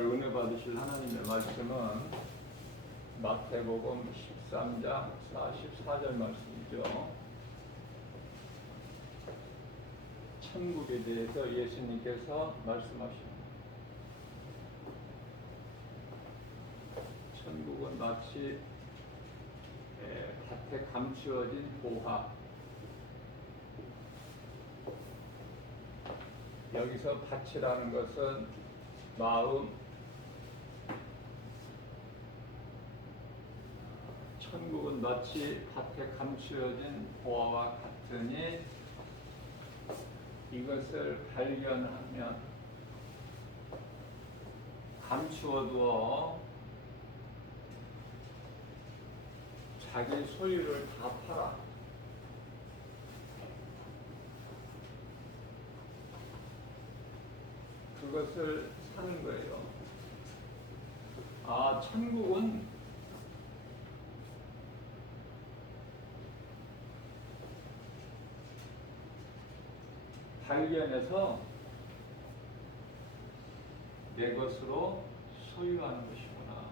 오늘 은혜 받으실 하나님의 말씀은 마태복음 13장 44절 말씀이죠. 천국에 대해서 예수님께서 말씀하십니다. 천국은 마치 밭에 감추어진 보화. 여기서 밭이라는 것은 마음, 천국은 마치 밭에 감추어진 보화와 같으니 이것을 발견하면 감추어두어 자기 소유를 다 팔아 그것을 사는 거예요. 아, 천국은 발견해서 내 것으로 소유하는 것이구나.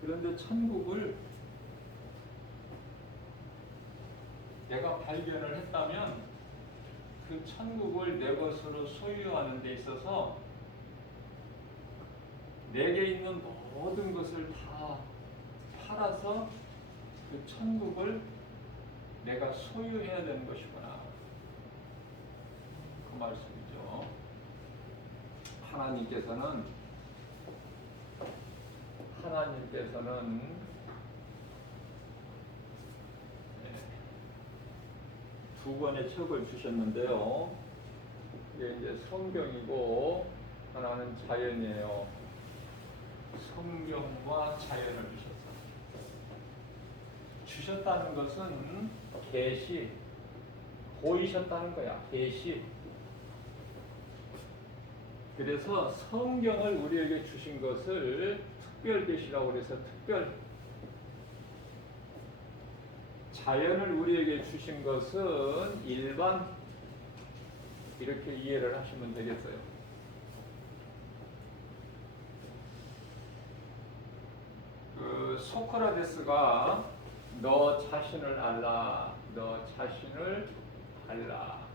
그런데 천국을 내가 발견을 했다면 그 천국을 내 것으로 소유하는 데 있어서 내게 있는 모든 것을 다 팔아서 그 천국을 내가 소유해야 되는 것이구나. 그 말씀이죠. 하나님께서는 두 권의 책을 주셨는데요. 이게 이제 성경이고 하나는 자연이에요. 성경과 자연을 주셨다는 것은 계시, 보이셨다는 거야. 계시. 그래서 성경을 우리에게 주신 것을 특별 계시라고 해서 특별, 자연을 우리에게 주신 것은 일반, 이렇게 이해를 하시면 되겠어요. 그 소크라테스가 너 자신을 알라, 너 자신을 알라.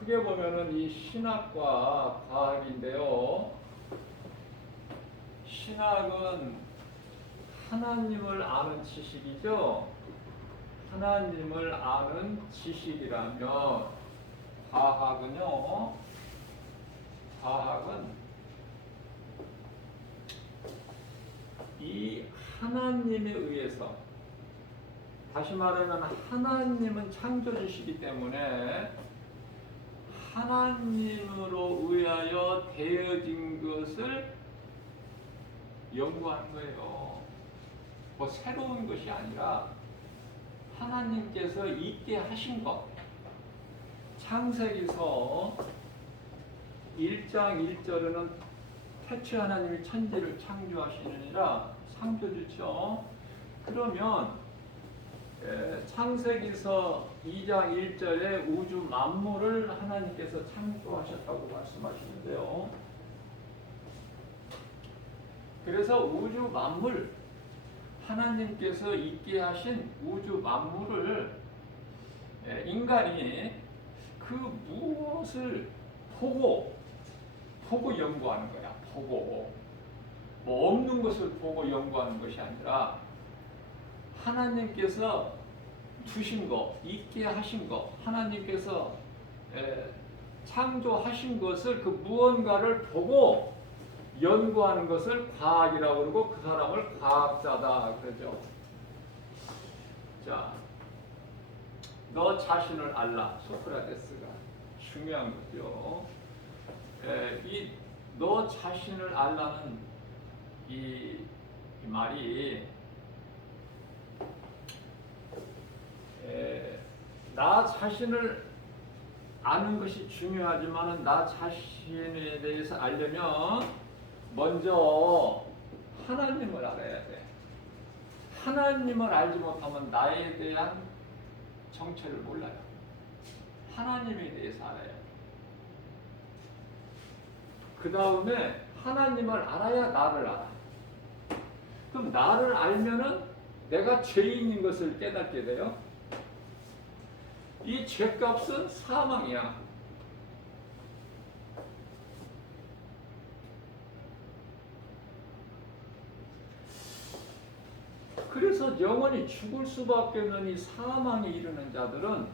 크게 보면은 이 신학과 과학인데요. 신학은 하나님을 아는 지식이죠. 하나님을 아는 지식이라면 과학은 이 하나님에 의해서, 다시 말하면 하나님은 창조주시기 때문에 하나님으로 의하여 되어진 것을 연구하는 거예요. 뭐 새로운 것이 아니라 하나님께서 있게 하신 것. 창세기서 1장 1절에는 태초에 하나님이 천지를 창조하시느니라 창조주죠. 그러면 창세기서 2장 1절에 우주 만물을 하나님께서 창조하셨다고 말씀하시는데요. 그래서 우주 만물, 하나님께서 있게 하신 우주 만물을 인간이 그 무엇을 보고 연구하는 거야. 보고. 뭐 없는 것을 보고 연구하는 것이 아니라 하나님께서 주신 것, 있게 하신 것, 하나님께서 창조하신 것을 그 무언가를 보고 연구하는 것을 과학이라고 그러고 그 사람을 과학자다 그러죠. 자, 너 자신을 알라. 소크라테스가 중요한 거죠. 이 너 자신을 알라는 이 말이 나 자신을 아는 것이 중요하지만 나 자신에 대해서 알려면 먼저 하나님을 알아야 돼. 하나님을 알지 못하면 나에 대한 정체를 몰라요. 하나님에 대해서 알아야 돼. 그 다음에 하나님을 알아야 나를 알아. 그럼 나를 알면은 내가 죄인인 것을 깨닫게 돼요. 이 죄값은 사망이야. 그래서 영원히 죽을 수밖에 없는 이 사망에 이르는 자들은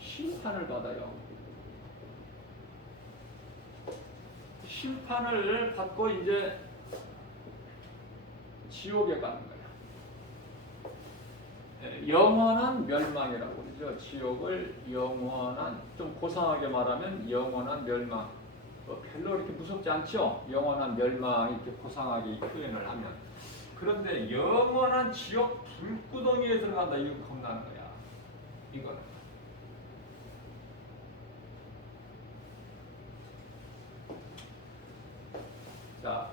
심판을 받아요. 심판을 받고 이제 지옥에 가는 거예요. 영원한 멸망이라고 그러죠. 지옥을 영원한, 좀 고상하게 말하면 영원한 멸망. 별로 이렇게 무섭지 않죠? 영원한 멸망 이렇게 고상하게 표현을 하면. 그런데 영원한 지옥 불구덩이에 들어간다. 이거 겁나는 거야. 이거는. 자,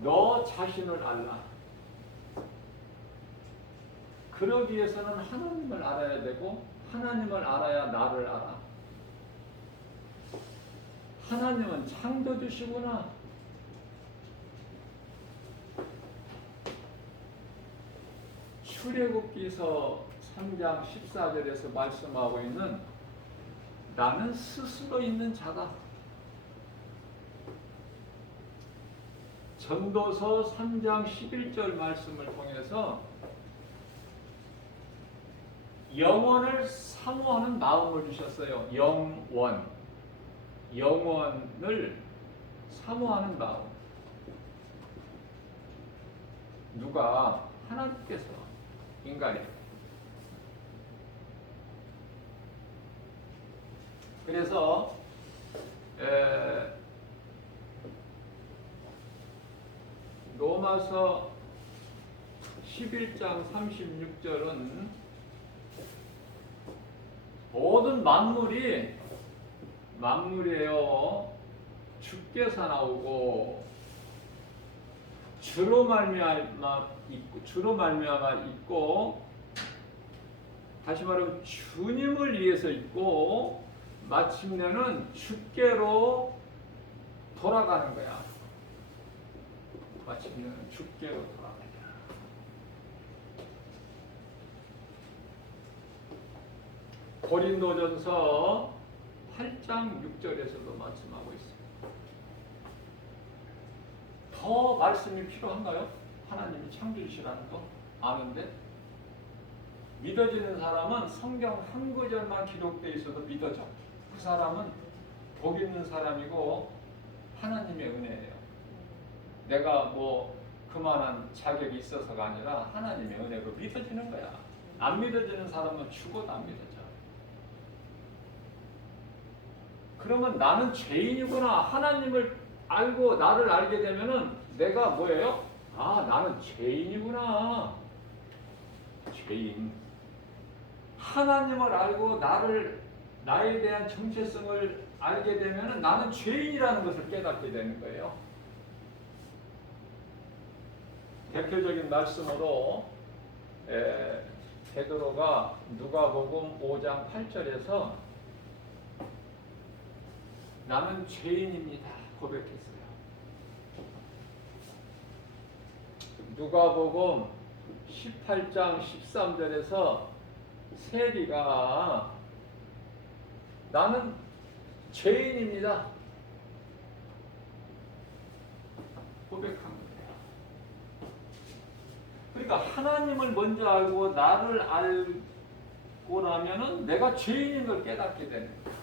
너 자신을 알라. 그러기 위해서는 하나님을 알아야 되고 하나님을 알아야 나를 알아. 하나님은 창조주시구나. 출애굽기서 3장 14절에서 말씀하고 있는 나는 스스로 있는 자다. 전도서 3장 11절 말씀을 통해서 영원을 사모하는 마음을 주셨어요. 영원을 사모하는 마음. 누가? 하나님께서 인간이. 그래서 로마서 11장 36절은 모든 만물이에요. 주께서 나오고 주로 말미암아 있고 다시 말하면 주님을 위해서 있고 마침내는 주께로 돌아가는 거야. 마침내는 주께로 돌아가는 거야. 고린도전서 8장 6절에서도 말씀하고 있어요. 더 말씀이 필요한가요? 하나님이 창조주시라는 거 아는데 믿어지는 사람은 성경 한 구절만 기록되어 있어도 믿어져. 그 사람은 복 있는 사람이고 하나님의 은혜예요. 내가 뭐 그만한 자격이 있어서가 아니라 하나님의 은혜로 믿어지는 거야. 안 믿어지는 사람은 죽어도 안 믿어져. 그러면 나는 죄인이구나. 하나님을 알고 나를 알게 되면은 내가 뭐예요? 아, 나는 죄인이구나. 죄인. 하나님을 알고 나에 대한 정체성을 알게 되면은 나는 죄인이라는 것을 깨닫게 되는 거예요. 대표적인 말씀으로 베드로가 누가복음 5장 8절에서 나는 죄인입니다 고백했어요. 누가복음 18장 13절에서 세리가 나는 죄인입니다 고백한 거예요. 그러니까 하나님을 먼저 알고 나를 알고 나면은 내가 죄인인 걸 깨닫게 되는 거예요.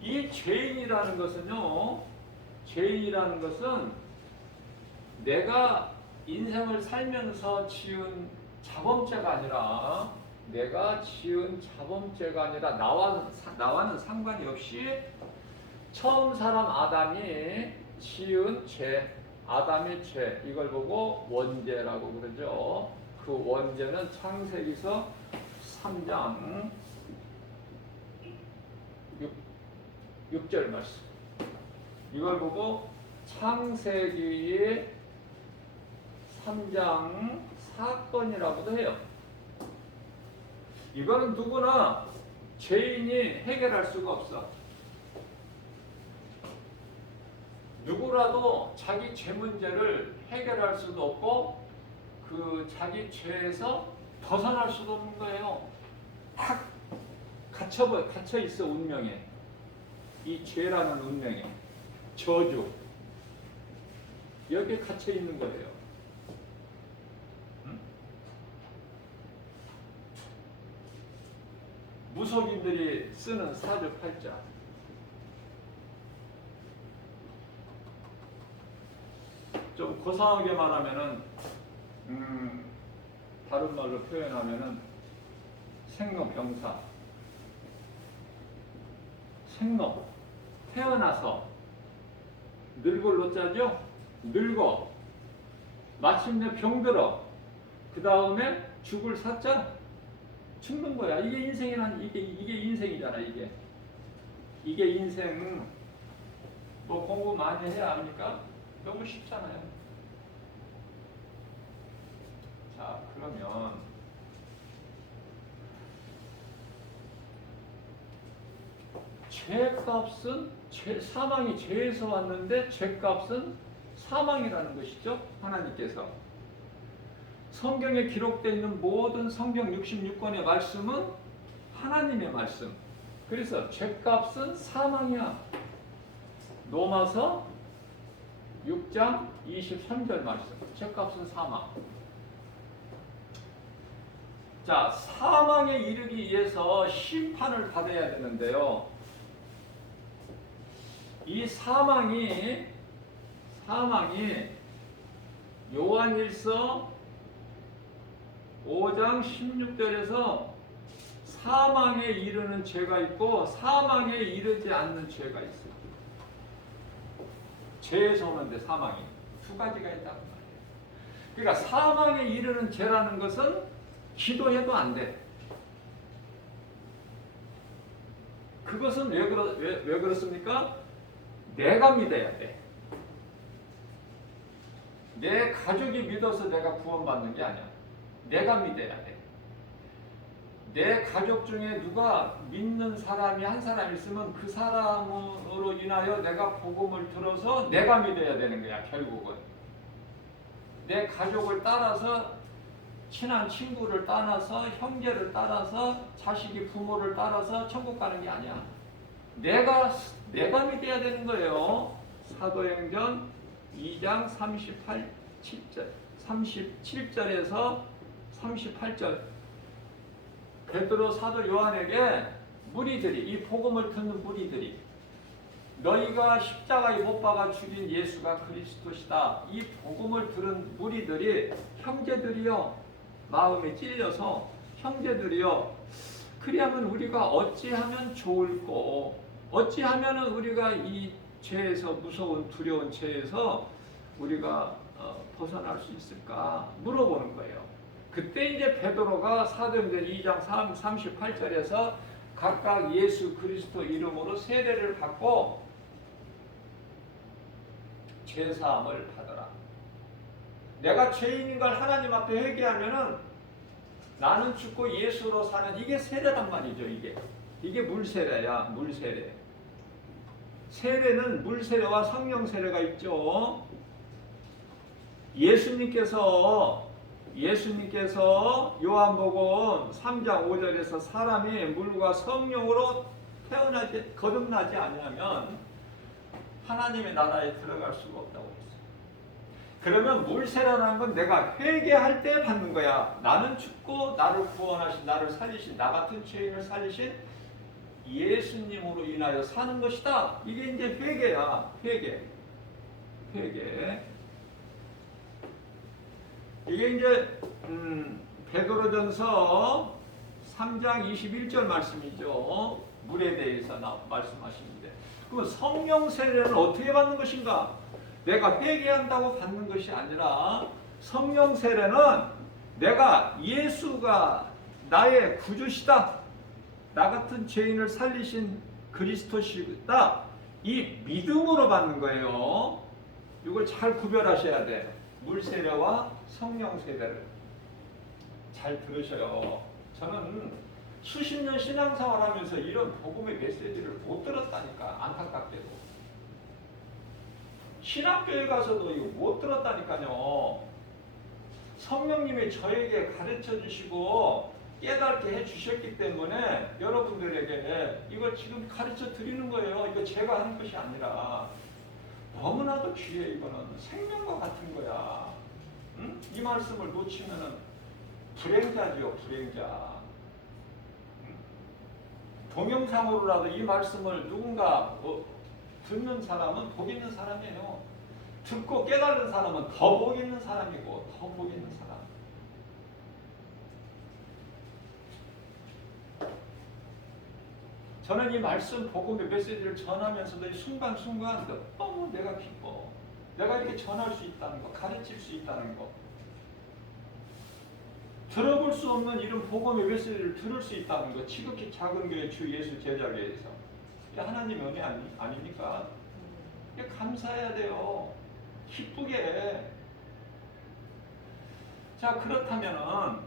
이 죄인이라는 것은 내가 인생을 살면서 지은 자범죄가 아니라 나와는 상관이 없이 처음 사람 아담이 지은 죄, 아담의 죄, 이걸 보고 원죄라고 그러죠. 그 원죄는 창세기서 3장 6절 말씀. 이걸 보고 창세기의 3장 사건이라고도 해요. 이거는 누구나 죄인이 해결할 수가 없어. 누구라도 자기 죄 문제를 해결할 수도 없고 그 자기 죄에서 벗어날 수도 없는 거예요. 딱 갇혀 있어. 운명에. 이 죄라는 운명에. 저주. 여기에 갇혀 있는 거예요. 응? 무속인들이 쓰는 사주팔자. 좀 고상하게 말하면은 다른 말로 표현하면은 생로병사. 생로. 태어나서 늙을 노자죠. 늙어. 마침내 병들어. 그 다음에 죽을 사자. 죽는 거야. 이게 인생이란 이게 인생이잖아. 이게 인생. 뭐 공부 많이 해야 합니까? 너무 쉽잖아요. 자, 그러면 죄값은 사망이 죄에서 왔는데 죄값은 사망이라는 것이죠. 하나님께서. 성경에 기록되어 있는 모든 성경 66권의 말씀은 하나님의 말씀. 그래서 죄값은 사망이야. 로마서 6장 23절 말씀. 죄값은 사망. 자, 사망에 이르기 위해서 심판을 받아야 되는데요. 이 사망이 요한일서 5장 16절에서 사망에 이르는 죄가 있고 사망에 이르지 않는 죄가 있어요. 죄에서 오는데 사망이 두 가지가 있다는 말이에요. 그러니까 사망에 이르는 죄라는 것은 기도해도 안 돼. 그것은 왜 그렇습니까? 내가 믿어야 돼. 내 가족이 믿어서 내가 구원받는 게 아니야. 내가 믿어야 돼. 내 가족 중에 누가 믿는 사람이 한 사람 있으면 그 사람으로 인하여 내가 복음을 들어서 내가 믿어야 되는 거야. 결국은 내 가족을 따라서, 친한 친구를 따라서, 형제를 따라서, 자식이 부모를 따라서 천국 가는 게 아니야. 내가 믿어야 되는 거예요. 사도행전 2장 37절에서 38절. 베드로 사도 요한에게 무리들이, 이 복음을 듣는 무리들이, 너희가 십자가에 못 박아 죽인 예수가 그리스도시다. 이 복음을 들은 무리들이, 형제들이여, 마음에 찔려서 형제들이여, 그리하면 우리가 어찌하면 좋을꼬? 어찌하면 우리가 이 죄에서, 무서운 두려운 죄에서 우리가 벗어날 수 있을까? 물어보는 거예요. 그때 이제 베드로가 사도행전 2장 38절에서 각각 예수 그리스도 이름으로 세례를 받고 죄사함을 받아라. 내가 죄인인 걸 하나님 앞에 회개하면은 나는 죽고 예수로 사는, 이게 세례란 말이죠. 이게 물세례야. 물세례. 세례는 물세례와 성령 세례가 있죠. 예수님께서 요한복음 3장 5절에서 사람이 물과 성령으로 거듭나지 아니하면 하나님의 나라에 들어갈 수가 없다고 했어요. 그러면 물세례라는 건 내가 회개할 때 받는 거야. 나는 죽고 나를 구원하신, 나를 살리신, 나 같은 죄인을 살리신 예수님으로 인하여 사는 것이다. 이게 이제 회개야. 회개. 이게 이제 베드로전서 3장 21절 말씀이죠. 물에 대해서 말씀하시는데, 그럼 성령 세례는 어떻게 받는 것인가? 내가 회개한다고 받는 것이 아니라, 성령 세례는 내가 예수가 나의 구주시다, 나 같은 죄인을 살리신 그리스도시다, 이 믿음으로 받는 거예요. 이걸 잘 구별하셔야 돼. 물 세례와 성령 세례를 잘 들으셔요. 저는 수십 년 신앙생활하면서 이런 복음의 메시지를 못 들었다니까. 안타깝게도 신학교에 가서도 이거 못 들었다니까요. 성령님이 저에게 가르쳐 주시고 깨닫게 해 주셨기 때문에 여러분들에게 이걸 지금 가르쳐 드리는 거예요. 이거 제가 하는 것이 아니라 너무나도 귀해. 이거는 생명과 같은 거야. 응? 이 말씀을 놓치면은 불행자지요, 불행자. 응? 동영상으로라도 이 말씀을 누군가 듣는 사람은 복 있는 사람이에요. 듣고 깨달은 사람은 더 복 있는 사람이고 더 복 있는 사람. 저는 이 말씀 복음의 메시지를 전하면서도 이 순간순간 너무 내가 기뻐. 내가 이렇게 전할 수 있다는 거, 가르칠 수 있다는 거. 들어볼 수 없는 이런 복음의 메시지를 들을 수 있다는 거. 지극히 작은 교회 주 예수 제자교회에서. 이게 하나님의 은혜 아닙니까? 이게 감사해야 돼요. 기쁘게. 자, 그렇다면은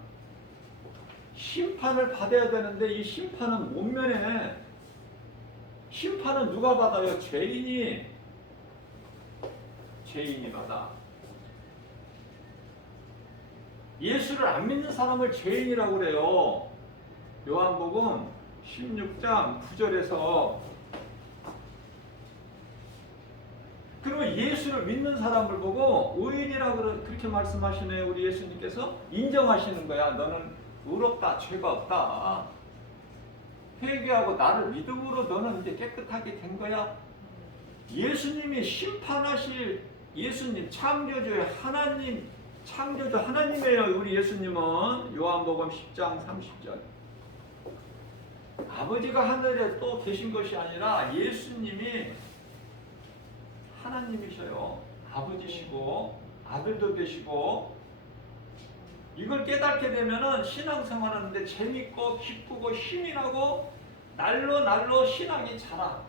심판을 받아야 되는데 이 심판은 못 면해. 심판은 누가 받아요? 죄인이 받아. 예수를 안 믿는 사람을 죄인이라고 그래요. 요한복음 16장 9절에서. 그리고 예수를 믿는 사람을 보고 의인이라고 그렇게 말씀하시네요. 우리 예수님께서 인정하시는 거야. 너는 의롭다, 죄가 없다. 회개하고 나를 믿음으로 너는 이제 깨끗하게 된 거야. 예수님이 심판하실 예수님, 창조주의 하나님, 창조주 하나님이에요. 우리 예수님은 요한복음 10장 30절. 아버지가 하늘에 또 계신 것이 아니라 예수님이 하나님이셔요. 아버지시고 아들도 되시고. 이걸 깨닫게 되면은 신앙생활하는데 재밌고 기쁘고 힘이 나고 날로 신앙이 자라.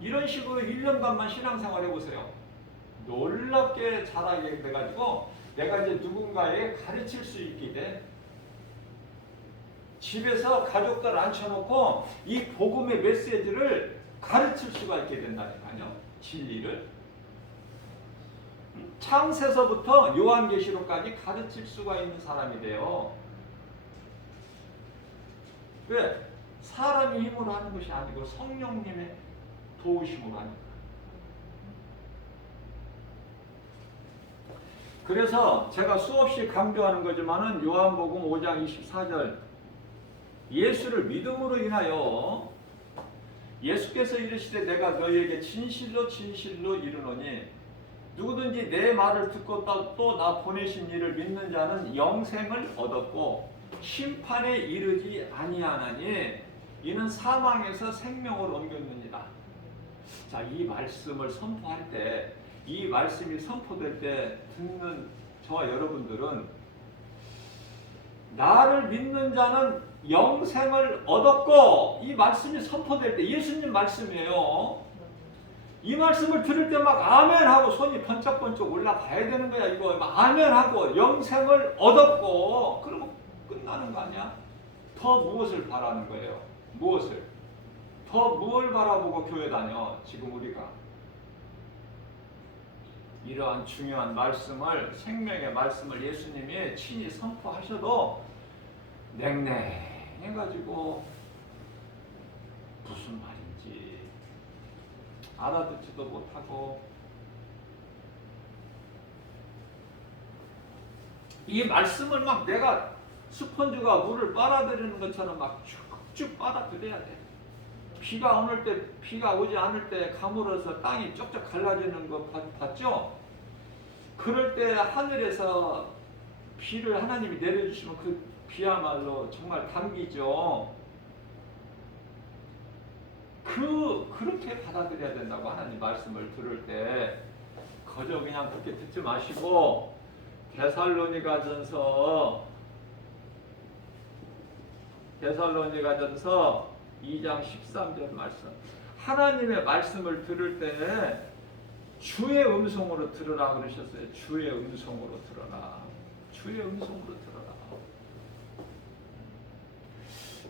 이런 식으로 1년간만 신앙생활 해보세요. 놀랍게 자라게 돼가지고 내가 이제 누군가에게 가르칠 수 있게 돼. 집에서 가족들 앉혀놓고 이 복음의 메시지를 가르칠 수가 있게 된다니까요. 진리를. 창세서부터 요한계시록까지 가르칠 수가 있는 사람이 돼요. 왜? 사람이 힘으로 하는 것이 아니고 성령님의 도우심으로 하니까. 그래서 제가 수없이 강조하는 거지만은 요한복음 5장 24절 예수를 믿음으로 인하여 예수께서 이르시되 내가 너희에게 진실로 이르노니 누구든지 내 말을 듣고 또 나 보내신 이를 믿는 자는 영생을 얻었고 심판에 이르지 아니하나니 이는 사망에서 생명으로 옮겼느니라. 자, 이 말씀을 선포할 때, 이 말씀이 선포될 때 듣는 저와 여러분들은 나를 믿는 자는 영생을 얻었고, 이 말씀이 선포될 때 예수님 말씀이에요. 이 말씀을 들을 때 막 아멘하고 손이 번쩍번쩍 올라가야 되는 거야. 이거 막 아멘하고 영생을 얻었고 그러면 끝나는 거 아니야? 더 무엇을 바라는 거예요? 무엇을? 더 무엇을 바라보고 교회 다녀? 지금 우리가 이러한 중요한 말씀을, 생명의 말씀을 예수님이 친히 선포하셔도 냉랭해가지고 무슨 말인지 알아듣지도 못하고, 이 말씀을 막 내가 스펀지가 물을 빨아들이는 것처럼 막 쭉쭉 빨아들여야 돼. 비가 오지 않을 때 가물어서 땅이 쩍쩍 갈라지는 거 봤죠? 그럴 때 하늘에서 비를 하나님이 내려주시면 그 비야말로 정말 감기죠. 그렇게 받아들여야 된다고. 하나님 말씀을 들을 때 거저 그냥 그렇게 듣지 마시고 데살로니가전서 2장 13절 말씀, 하나님의 말씀을 들을 때 주의 음성으로 들으라 그러셨어요. 주의 음성으로 들어라. 주의 음성으로 들어라.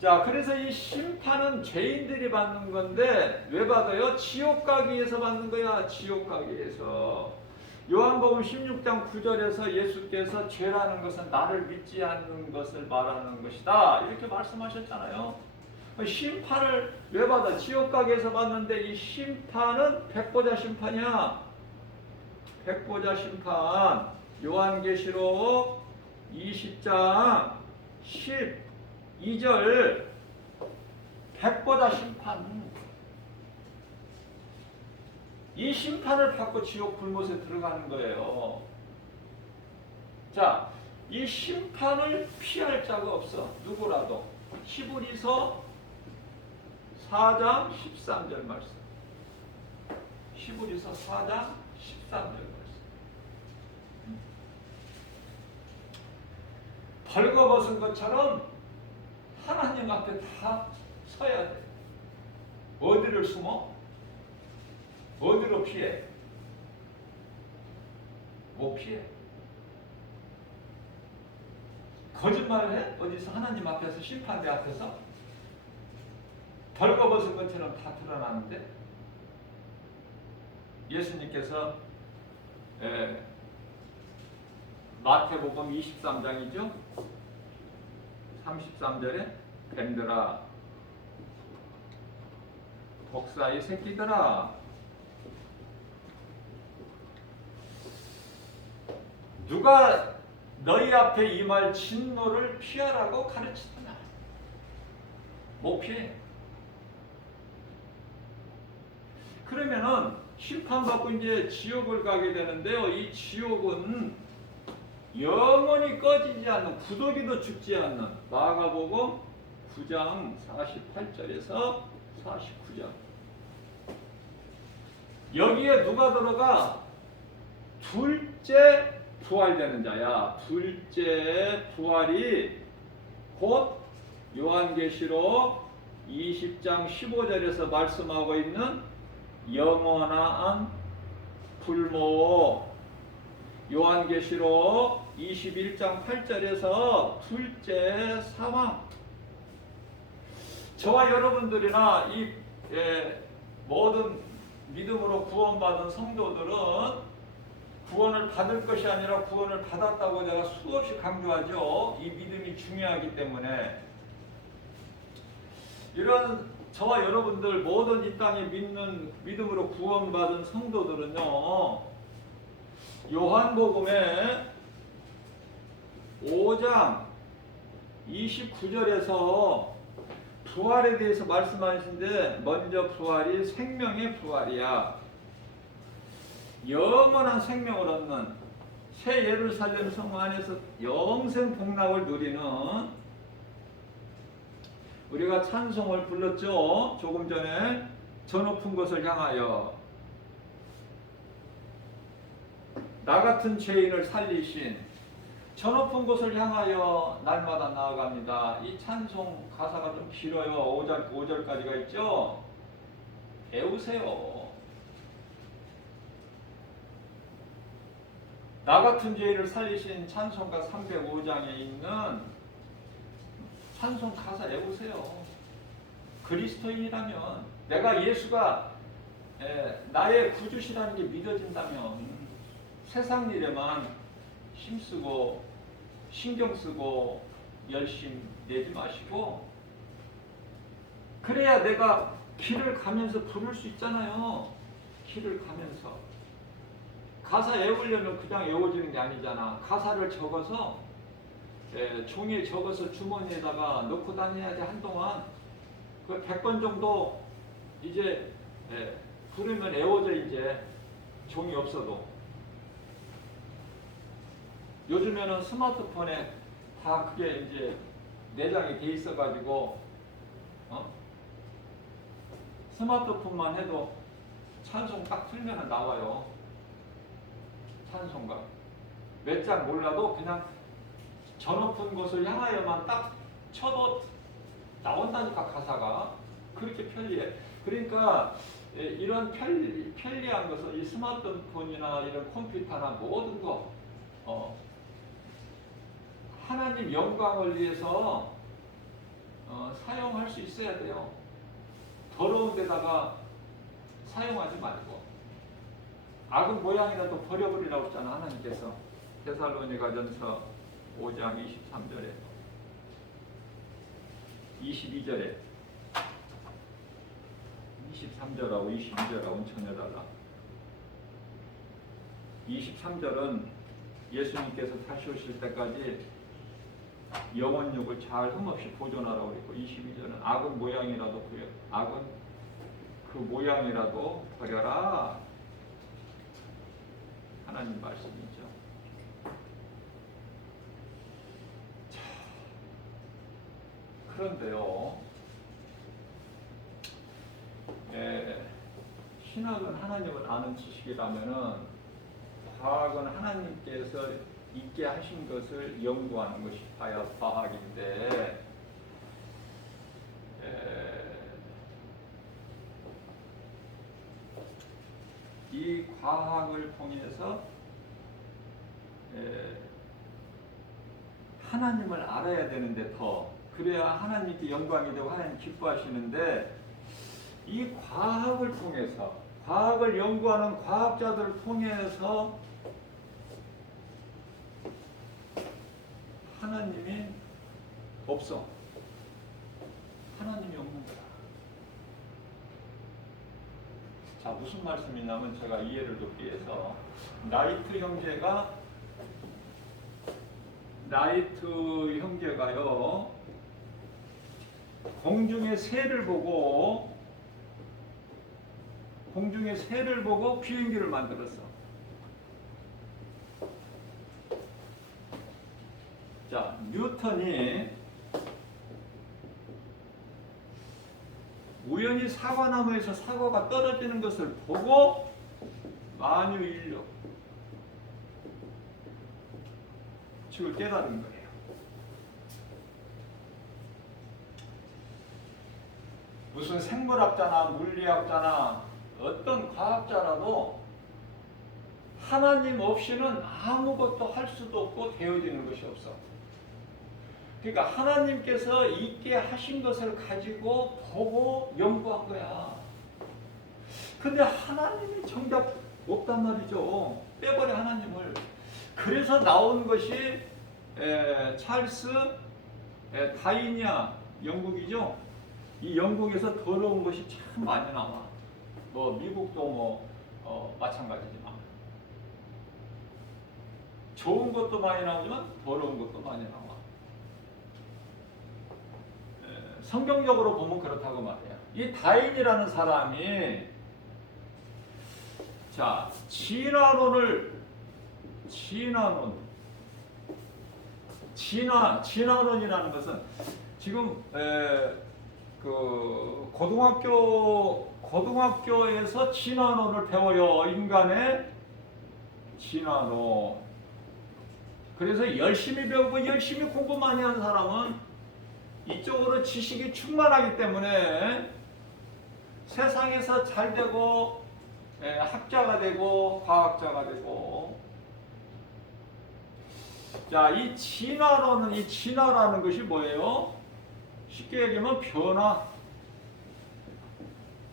자, 그래서 이 심판은 죄인들이 받는 건데 왜 받아요? 지옥 가기 위해서 받는 거야. 지옥 가기 위해서. 요한복음 16장 9절에서 예수께서 죄라는 것은 나를 믿지 않는 것을 말하는 것이다. 이렇게 말씀하셨잖아요. 심판을 왜 받아? 지옥 가기 위해서 받는데 이 심판은 백보자 심판이야. 백보자 심판. 요한계시록 20장 12절 백보자 심판. 이 심판을 받고 지옥 불못에 들어가는 거예요. 자, 이 심판을 피할 자가 없어. 누구라도. 히브리서 4장 13절 말씀. 히브리서 4장 13절 말씀. 벌거벗은 것처럼 하나님 앞에 다 서야 돼. 어디를 숨어? 어디로 피해? 못 피해. 거짓말을 해? 어디서 하나님 앞에서 심판대 앞에서? 벌거벗은 것처럼 다 드러나는데 예수님께서 마태복음 23장이죠. 33절에 뱀들아 독사의 새끼들아 누가 너희 앞에 임할 진노를 피하라고 가르치더냐. 못 피해. 그러면은 심판받고 이제 지옥을 가게 되는데요. 이 지옥은 영원히 꺼지지 않는, 구더기도 죽지 않는 마가복음 9장 48절에서 49절. 여기에 누가 들어가? 둘째 부활되는 자야. 둘째 부활이 곧 요한계시록 20장 15절에서 말씀하고 있는 영원한 불모. 요한계시록 21장 8절에서 둘째 사망. 저와 여러분들이나 이 모든 믿음으로 구원받은 성도들은 구원을 받을 것이 아니라 구원을 받았다고 내가 수없이 강조하죠. 이 믿음이 중요하기 때문에. 이런 저와 여러분들 모든 이 땅에 믿는 믿음으로 구원받은 성도들은요. 요한복음에 5장 29절에서 부활에 대해서 말씀하시는데 먼저 부활이 생명의 부활이야. 영원한 생명을 얻는 새 예루살렘 성 안에서 영생 복락을 누리는 우리가 찬송을 불렀죠. 조금 전에 저 높은 곳을 향하여 나 같은 죄인을 살리신 저 높은 곳을 향하여 날마다 나아갑니다. 이 찬송 가사가 좀 길어요. 5절까지가 있죠. 배우세요. 나 같은 죄인을 살리신 찬송가 305장에 있는 찬송 가사 외우세요. 그리스도인이라면 내가 예수가 나의 구주시라는 게 믿어진다면 세상 일에만 힘쓰고 신경쓰고 열심 내지 마시고 그래야 내가 길을 가면서 부를 수 있잖아요. 길을 가면서 가사 외우려면 그냥 외워지는 게 아니잖아. 가사를 적어서 종이에 적어서 주머니에다가 넣고 다녀야지. 한동안 그 100번 정도 이제 부르면 외워져. 이제 종이 없어도 요즘에는 스마트폰에 다 그게 이제 내장이 돼 있어가지고 스마트폰만 해도 찬송 딱 틀면 나와요. 찬송가 몇 장 몰라도 그냥 저 높은 곳을 향하여만 딱 쳐도 나온다니까. 가사가 그렇게 편리해. 그러니까 이런 편리한 것은 이 스마트폰이나 이런 컴퓨터나 모든 거 하나님 영광을 위해서 사용할 수 있어야 돼요. 더러운 데다가 사용하지 말고 악은 모양이라도 버려버리라고 했잖아 하나님께서. 데살로니가전서 5장 23절에 22절에 23절하고 22절하고 전해달라. 23절은 예수님께서 다시 오실 때까지 영혼육을 잘 흠없이 보존하라고 그랬고, 22절은 악은 모양이라도 악은 그 모양이라도 버려라. 하나님 말씀이죠. 자, 그런데요, 신학은 하나님을 아는 지식이라면은 과학은 하나님께서 있게 하신 것을 연구하는 것이 과학인데, 이 과학을 통해서 하나님을 알아야 되는데 더 그래야 하나님께 영광이 되고 하나님 기뻐하시는데, 이 과학을 통해서 과학을 연구하는 과학자들을 통해서 하나님이 없어. 하나님이 없는 거야. 자, 무슨 말씀이냐면 제가 이해를 돕기 위해서 나이트 형제가요 공중의 새를 보고 비행기를 만들었어. 자, 뉴턴이 우연히 사과나무에서 사과가 떨어지는 것을 보고 만유인력 을 깨달은 거예요. 무슨 생물학자나 물리학자나 어떤 과학자라도 하나님 없이는 아무것도 할 수도 없고 되어지는 것이 없어. 그러니까 하나님께서 있게 하신 것을 가지고 보고 연구한 거야. 근데 하나님이 정작 없단 말이죠. 빼버려 하나님을. 그래서 나온 것이 찰스 다이냐 영국이죠. 이 영국에서 더러운 것이 참 많이 나와. 뭐 미국도 마찬가지지만 좋은 것도 많이 나오지만 더러운 것도 많이 나와. 성경적으로 보면 그렇다고 말이야. 이 다인이라는 사람이 자 진화론이라는 것은 지금 그 고등학교에서 진화론을 배워요. 인간의 진화론. 그래서 열심히 배우고 열심히 공부 많이 하는 사람은 이쪽으로 지식이 충만하기 때문에 세상에서 잘 되고 학자가 되고 과학자가 되고. 자, 이 진화라는 것이 뭐예요? 쉽게 얘기하면 변화.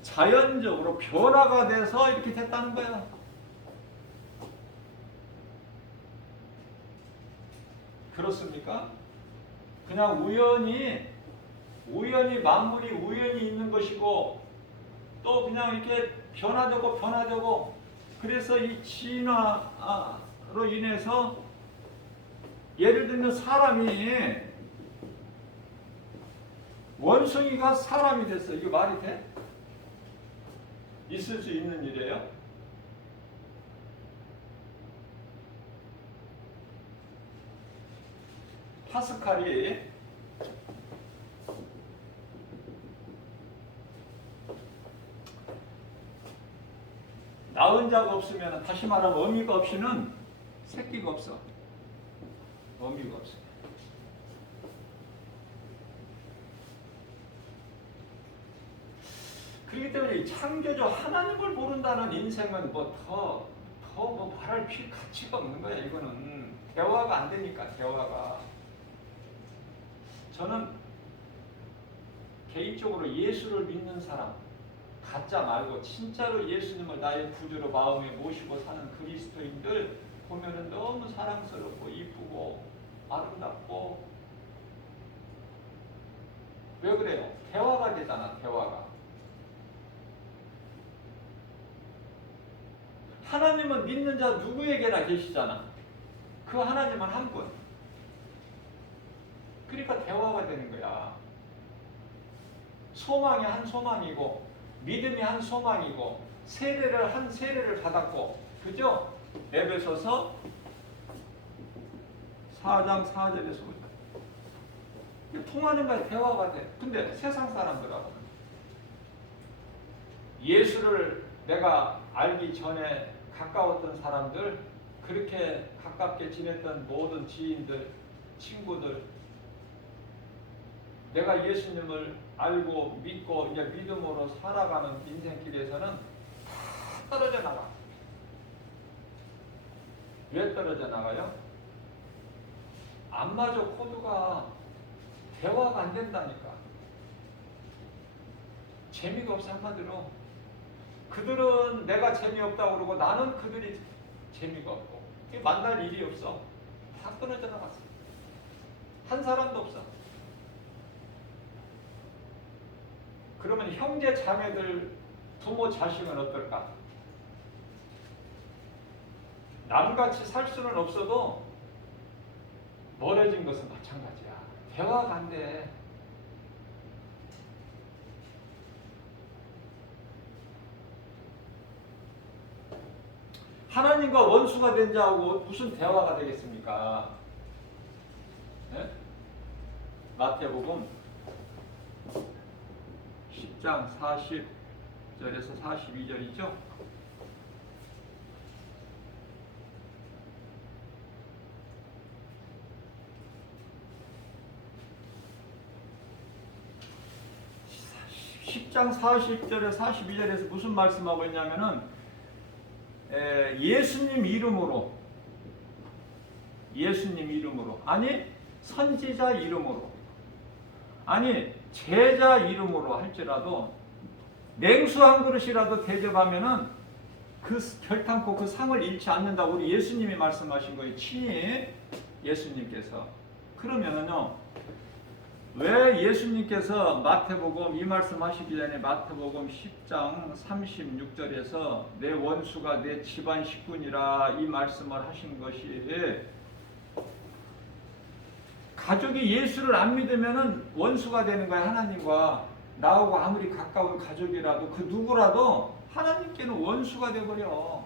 자연적으로 변화가 돼서 이렇게 됐다는 거야. 그렇습니까? 그냥 우연히 만물이 우연히 있는 것이고 또 그냥 이렇게 변화되고 그래서 이 진화로 인해서 예를 들면 사람이 원숭이가 사람이 됐어. 이거 말이 돼? 있을 수 있는 일이에요? 파스칼이 낳은 자가 없으면, 다시 말하면 어미가 없이는 새끼가 없어. 어미가 없어. 그렇기 때문에 이 창조주 하나님을 모른다는 인생은 뭐 말할 가치가 없는 거야. 이거는 대화가 안 되니까. 대화가. 저는 개인적으로 예수를 믿는 사람, 가짜 말고 진짜로 예수님을 나의 구주로 마음에 모시고 사는 그리스도인들 보면은 너무 사랑스럽고 이쁘고 아름답고. 왜 그래요? 대화가 되잖아. 대화가. 하나님은 믿는 자 누구에게나 계시잖아. 그 하나님은 한 분. 그러니까 대화가 되는 거야. 소망이 한 소망이고 믿음이 한 소망이고 세례를 한 세례를 받았고, 그죠? 에베소서 4장 4절에서 통하는 거야. 대화가 돼. 근데 세상 사람들하고는 예수를 내가 알기 전에 가까웠던 사람들, 그렇게 가깝게 지냈던 모든 지인들, 친구들, 내가 예수님을 알고 믿고 이제 믿음으로 살아가는 인생길에서는 다 떨어져 나가. 왜 떨어져 나가요? 안 맞아. 코드가 대화가 안 된다니까. 재미가 없어. 한마디로 그들은 내가 재미없다고 그러고 나는 그들이 재미가 없고, 만날 일이 없어. 다 끊어져 나갔어. 한 사람도 없어. 그러면 형제 자매들, 부모 자식은 어떨까? 남같이 살 수는 없어도 멀어진 것은 마찬가지야. 대화가 안 돼. 하나님과 원수가 된 자하고 무슨 대화가 되겠습니까? 네? 마태복음 10장 40절에서 42절이죠. 장 40절에 42절에서 무슨 말씀하고 있냐면은 예수님 이름으로 아니 선지자 이름으로 아니 제자 이름으로 할지라도 냉수 한 그릇이라도 대접하면은 그 결탄코 그 상을 잃지 않는다고 우리 예수님이 말씀하신 거예요. 친히 예수님께서. 그러면은요, 왜 예수님께서 마태복음 이 말씀하시기 전에 마태복음 10장 36절에서 내 원수가 내 집안 식구니라 이 말씀을 하신 것이, 가족이 예수를 안 믿으면은 원수가 되는 거야. 하나님과 나하고 아무리 가까운 가족이라도 그 누구라도 하나님께는 원수가 돼버려.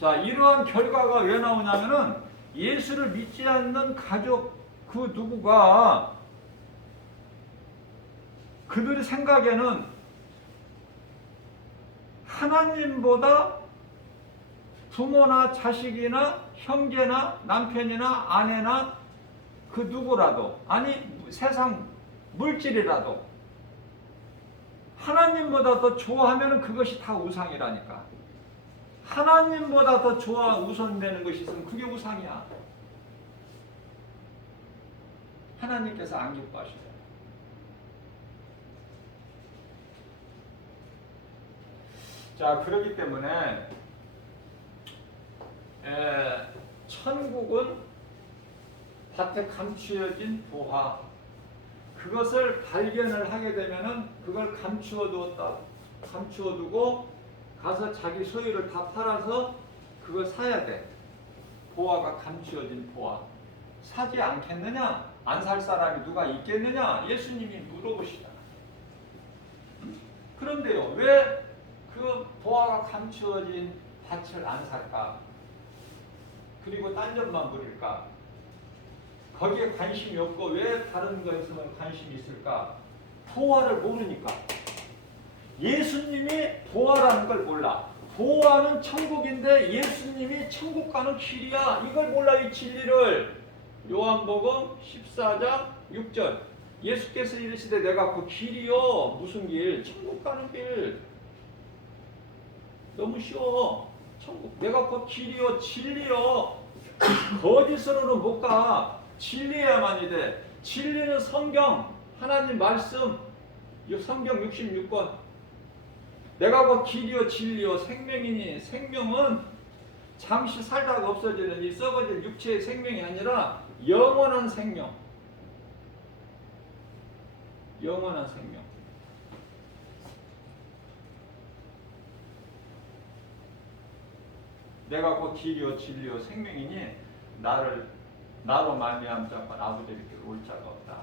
자, 이러한 결과가 왜 나오냐면은 예수를 믿지 않는 가족 그 누구가 그들의 생각에는 하나님보다 부모나 자식이나 형제나 남편이나 아내나 그 누구라도, 아니 세상 물질이라도 하나님보다 더 좋아하면 그것이 다 우상이라니까. 하나님보다 더 우선되는 것이 있으면 그게 우상이야. 하나님께서 안 기뻐하시죠. 자, 그렇기 때문에 천국은 밭에 감추어진 보화, 그것을 발견을 하게 되면은 그걸 감추어두고 가서 자기 소유를 다 팔아서 그걸 사야 돼. 보화가 감추어진 보화. 사지 않겠느냐? 안 살 사람이 누가 있겠느냐? 예수님이 물어보시잖아. 그런데요, 왜 그 보화가 감추어진 밭을 안 살까? 그리고 딴 점만 부릴까? 거기에 관심이 없고 왜 다른 것에서만 관심이 있을까? 보화를 모르니까. 예수님이 보화라는 걸 몰라. 보화는 천국인데 예수님이 천국 가는 길이야. 이걸 몰라, 이 진리를. 요한복음 14장 6절. 예수께서 이르시되 내가 그 길이요. 무슨 길? 천국 가는 길. 너무 쉬워. 천국. 내가 그 길이요. 진리요. 거짓으로는 못 가. 진리야만이 돼. 진리는 성경, 하나님 말씀, 성경 66권. 내가 그 길이요 진리요 생명이니, 생명은 잠시 살다가 없어지는 이 썩어질 육체의 생명이 아니라 영원한 생명. 영원한 생명. 내가 그 길이요 진리요 생명이니 나로 말미암지 않고 아버지께 올 자가 없다.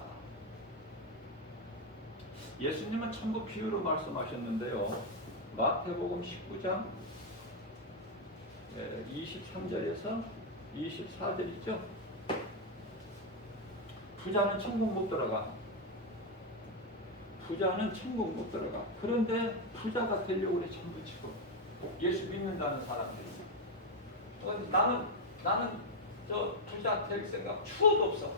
예수님은 천국 비유로 말씀하셨는데요. 마태복음 19장 23절에서 24절 있죠. 부자는 천국 못 들어가. 부자는 천국 못 들어가. 그런데 부자가 되려고 그래 전부 치고 예수 믿는다는 사람들이. 나는 저 부자 될 생각 추워도 없어.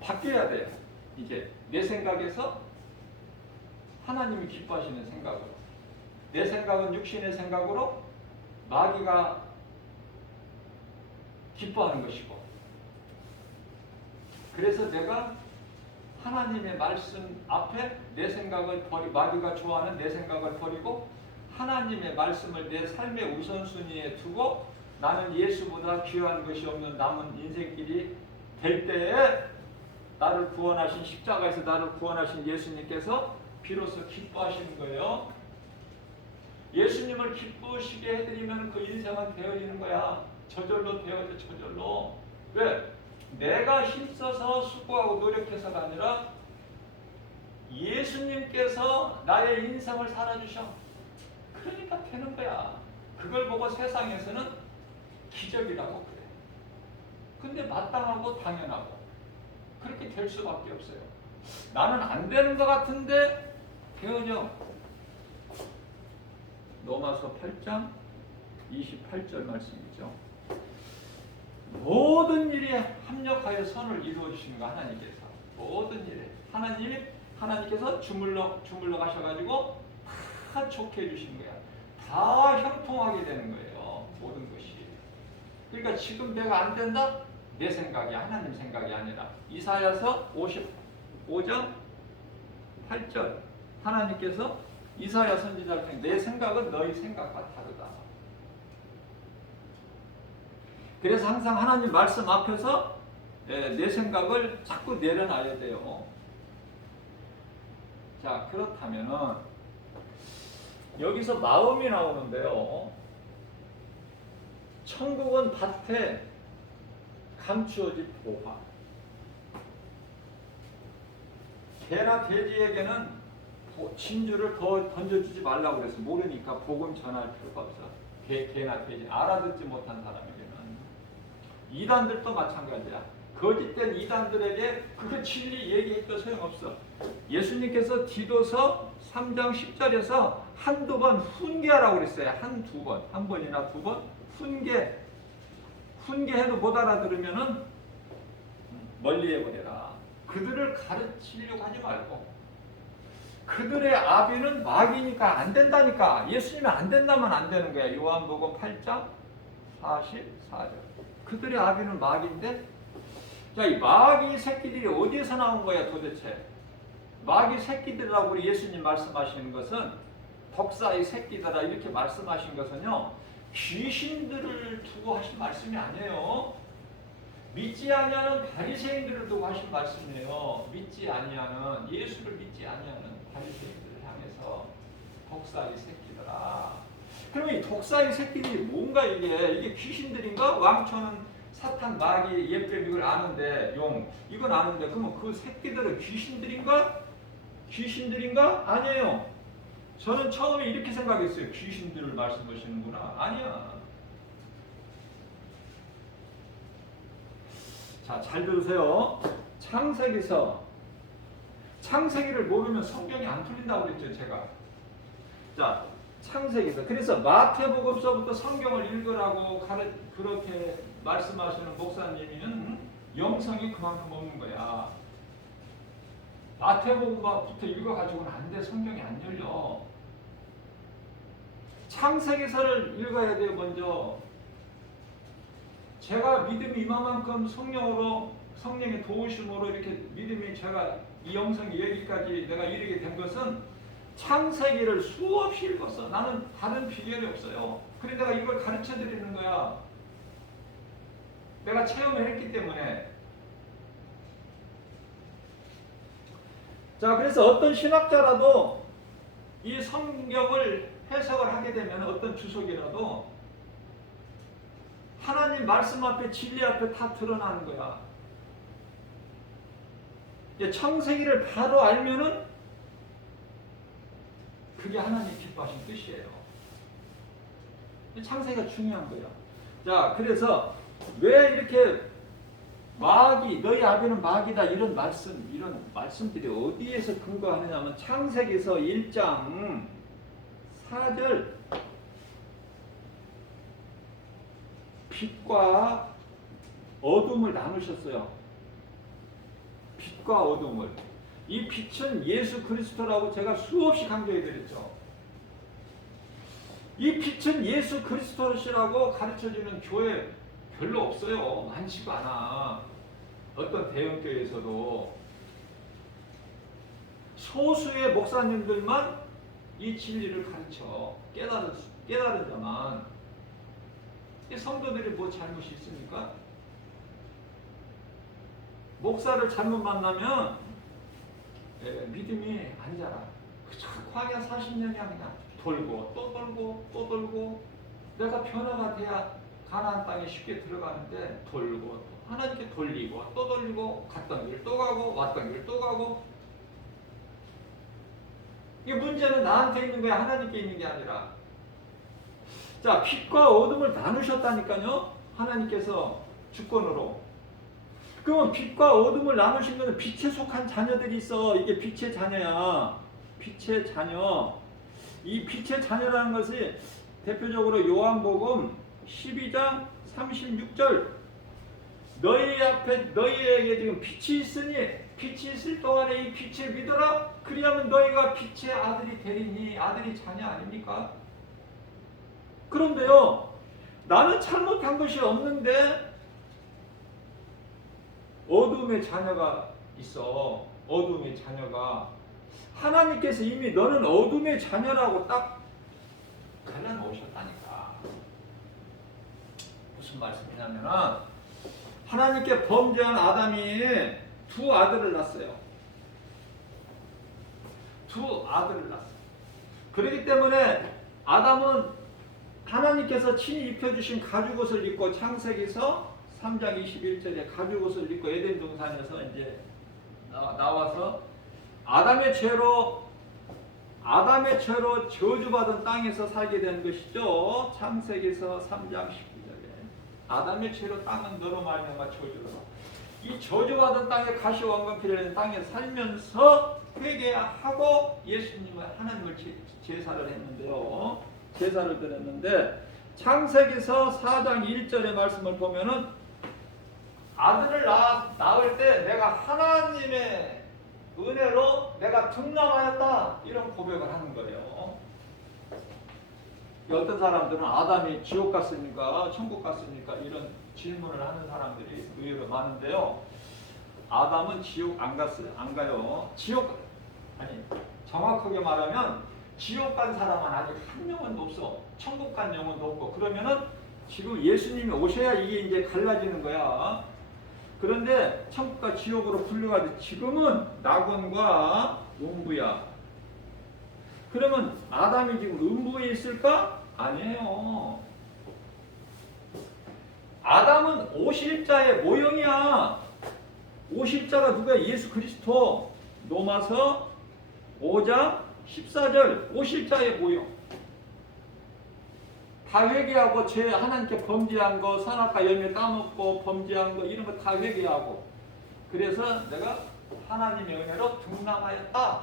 바뀌어야 돼요. 이제 내 생각에서 하나님이 기뻐하시는 생각으로. 내 생각은 육신의 생각으로 마귀가 기뻐하는 것이고. 그래서 내가 하나님의 말씀 앞에 내 생각을 마귀가 좋아하는 내 생각을 버리고 하나님의 말씀을 내 삶의 우선순위에 두고 나는 예수보다 귀한 것이 없는 남은 인생길이 될 때에 나를 구원하신 십자가에서 나를 구원하신 예수님께서 비로소 기뻐하시는 거예요. 예수님을 기쁘시게 해드리면 그 인생은 되어지는 거야. 저절로 되어져. 저절로. 왜? 내가 힘써서 수고하고 노력해서가 아니라 예수님께서 나의 인생을 살아주셔. 그러니까 되는 거야. 그걸 보고 세상에서는 기적이라고 그래. 근데 마땅하고 당연하고 그렇게 될 수밖에 없어요. 나는 안 되는 것 같은데 되어져. 로마서 8장 28절 말씀이죠. 모든 일에 합력하여 선을 이루어 주시는 거 하나님께서. 모든 일에 하나님께서 주물러 가셔가지고 다 좋게 해주시는 거야. 다 형통하게 되는 거예요. 모든 것이. 그러니까 지금 내가 안 된다? 내 생각이 하나님 생각이 아니라 이사야서 55장 8절 하나님께서 이사야 선지자를 통해 내 생각은 너희 생각과 다르다. 그래서 항상 하나님 말씀 앞에서 내 생각을 자꾸 내려놔야 돼요. 자, 그렇다면은 여기서 마음이 나오는데요. 천국은 밭에 감추어진 보화. 개나 돼지에게는 진주를 더 던져주지 말라고 그랬어. 모르니까 복음 전할 필요가 없어. 개나 돼지 알아듣지 못한 사람에게는. 이단들도 마찬가지야. 거짓된 이단들에게 그 진리 얘기해도 소용없어. 예수님께서 디도서 3장 10절에서 한두 번 훈계하라고 그랬어요. 한두 번. 한 번이나 두 번. 훈계해도 못 알아들으면은 멀리 해버려라. 그들을 가르치려고 하지 말고. 그들의 아비는 마귀니까 안 된다니까. 예수님이 안 된다면 안 되는 거야. 요한복음 8장 44절. 그들의 아비는 마귀인데, 자, 이 마귀 새끼들이 어디에서 나온 거야 도대체? 마귀 새끼들이라고 우리 예수님 말씀하시는 것은 독사의 새끼들아 이렇게 말씀하신 것은요 귀신들을 두고 하신 말씀이 아니에요. 믿지 아니하는 바리새인들을 두고 하신 말씀이에요. 믿지 아니하는 예수를 믿지 아니하는 바리새인들을 향해서 독사의 새끼들아. 그러면 이 독사의 새끼들이 뭔가 이게 귀신들인가? 왕초는 사탄, 마귀, 예뱀 이걸 아는데 이건 아는데 그러면 그 새끼들은 귀신들인가? 귀신들인가? 아니에요. 저는 처음에 이렇게 생각했어요. 귀신들을 말씀하시는구나. 아니야. 자, 잘 들으세요. 창세기를 모르면 성경이 안 풀린다고 그랬죠, 제가. 자, 창세기서. 그래서 마태복음서부터 성경을 읽으라고 그렇게 말씀하시는 목사님은 영성이 그만큼 없는 거야. 마태복음부터 읽어가지고는 안 돼. 성경이 안 열려. 창세기서를 읽어야 돼요. 먼저. 제가 믿음이 이만큼 성령의 도우심으로 이렇게 믿음이 제가 이 영성이 여기까지 내가 이르게 된 것은 창세기를 수없이 읽었어. 나는 다른 비결이 없어요. 그래 내가 이걸 가르쳐 드리는 거야. 내가 체험을 했기 때문에. 자, 그래서 어떤 신학자라도 이 성경을 해석을 하게 되면 어떤 주석이라도 하나님 말씀 앞에 진리 앞에 다 드러나는 거야. 창세기를 바로 알면은 그게 하나님 기뻐하신 뜻이에요. 창세기가 중요한 거야. 자, 그래서 왜 이렇게 마귀, 너희 아비는 마귀다 이런 말씀들이 어디에서 근거하느냐면 창세기서 1장 4절 빛과 어둠을 나누셨어요. 빛과 어둠을. 이 빛은 예수 그리스도라고 제가 수없이 강조해 드렸죠. 이 빛은 예수 그리스도시라고 가르쳐주는 교회 별로 없어요. 많지가 않아. 어떤 대형교회에서도 소수의 목사님들만 이 진리를 가르쳐 깨달은 자만. 이 성도들이 뭐 잘못이 있습니까? 목사를 잘못 만나면 믿음이 안 자라. 광야 40년이 그냥 돌고 또 돌고 또 돌고 내가 변화가 돼야 가나안 땅에 쉽게 들어가는데 돌고 하나님께 돌리고 또 돌리고 갔던 길 또 가고 왔던 길 또 가고. 이 문제는 나한테 있는 거야. 하나님께 있는 게 아니라. 자, 빛과 어둠을 나누셨다니까요. 하나님께서 주권으로. 그러면 빛과 어둠을 나누신 것은 빛에 속한 자녀들이 있어. 이게 빛의 자녀야. 빛의 자녀. 이 빛의 자녀라는 것이 대표적으로 요한복음 12장 36절 너희에게 지금 빛이 있으니 빛이 있을 동안에 이 빛을 믿어라. 그리하면 너희가 빛의 아들이 되리니. 아들이 자녀 아닙니까? 그런데요, 나는 잘못한 것이 없는데 어둠의 자녀가 있어. 어둠의 자녀가. 하나님께서 이미 너는 어둠의 자녀라고 딱 갈라놓으셨다니까. 무슨 말씀이냐면은 하나님께 범죄한 아담이 두 아들을 낳았어요. 두 아들을 낳았어요. 그렇기 때문에 아담은 하나님께서 친히 입혀주신 가죽옷을 입고 창세기서 3장 21절에 가죽옷을 입고 에덴 동산에서 이제 나와서 아담의 죄로 저주받은 땅에서 살게 된 것이죠. 창세기서 3장 19절에 아담의 죄로 땅은 너로 말미암아 저주로. 이 저주받은 땅에 가시왕건필이라는 땅에 살면서 회개하고 예수님을 하나님을 제사를 했는데요. 제사를 드렸는데 창세기서 4장 1절의 말씀을 보면은 아들을 낳을 때 내가 하나님의 은혜로 내가 등남하였다 이런 고백을 하는 거예요. 어떤 사람들은 아담이 지옥 갔습니까? 천국 갔습니까? 이런 질문을 하는 사람들이 의외로 많은데요. 아담은 지옥 안 갔어요. 안 가요. 정확하게 말하면 지옥 간 사람은 아직 한 영혼도 없어. 천국 간 영혼도 없고. 그러면은 지금 예수님이 오셔야 이게 이제 갈라지는 거야. 그런데 천국과 지옥으로 분류하듯 지금은 낙원과 음부야. 그러면 아담이 지금 음부에 있을까? 아니에요. 아담은 오실자의 모형이야. 오실자가 누구야? 예수 그리스도. 로마서 5장 14절 오실자의 모형. 다 회개하고 죄 하나님께 범죄한 거 선악과 열매 따먹고 범죄한 거 이런 거 다 회개하고 그래서 내가 하나님의 은혜로 등남하였다.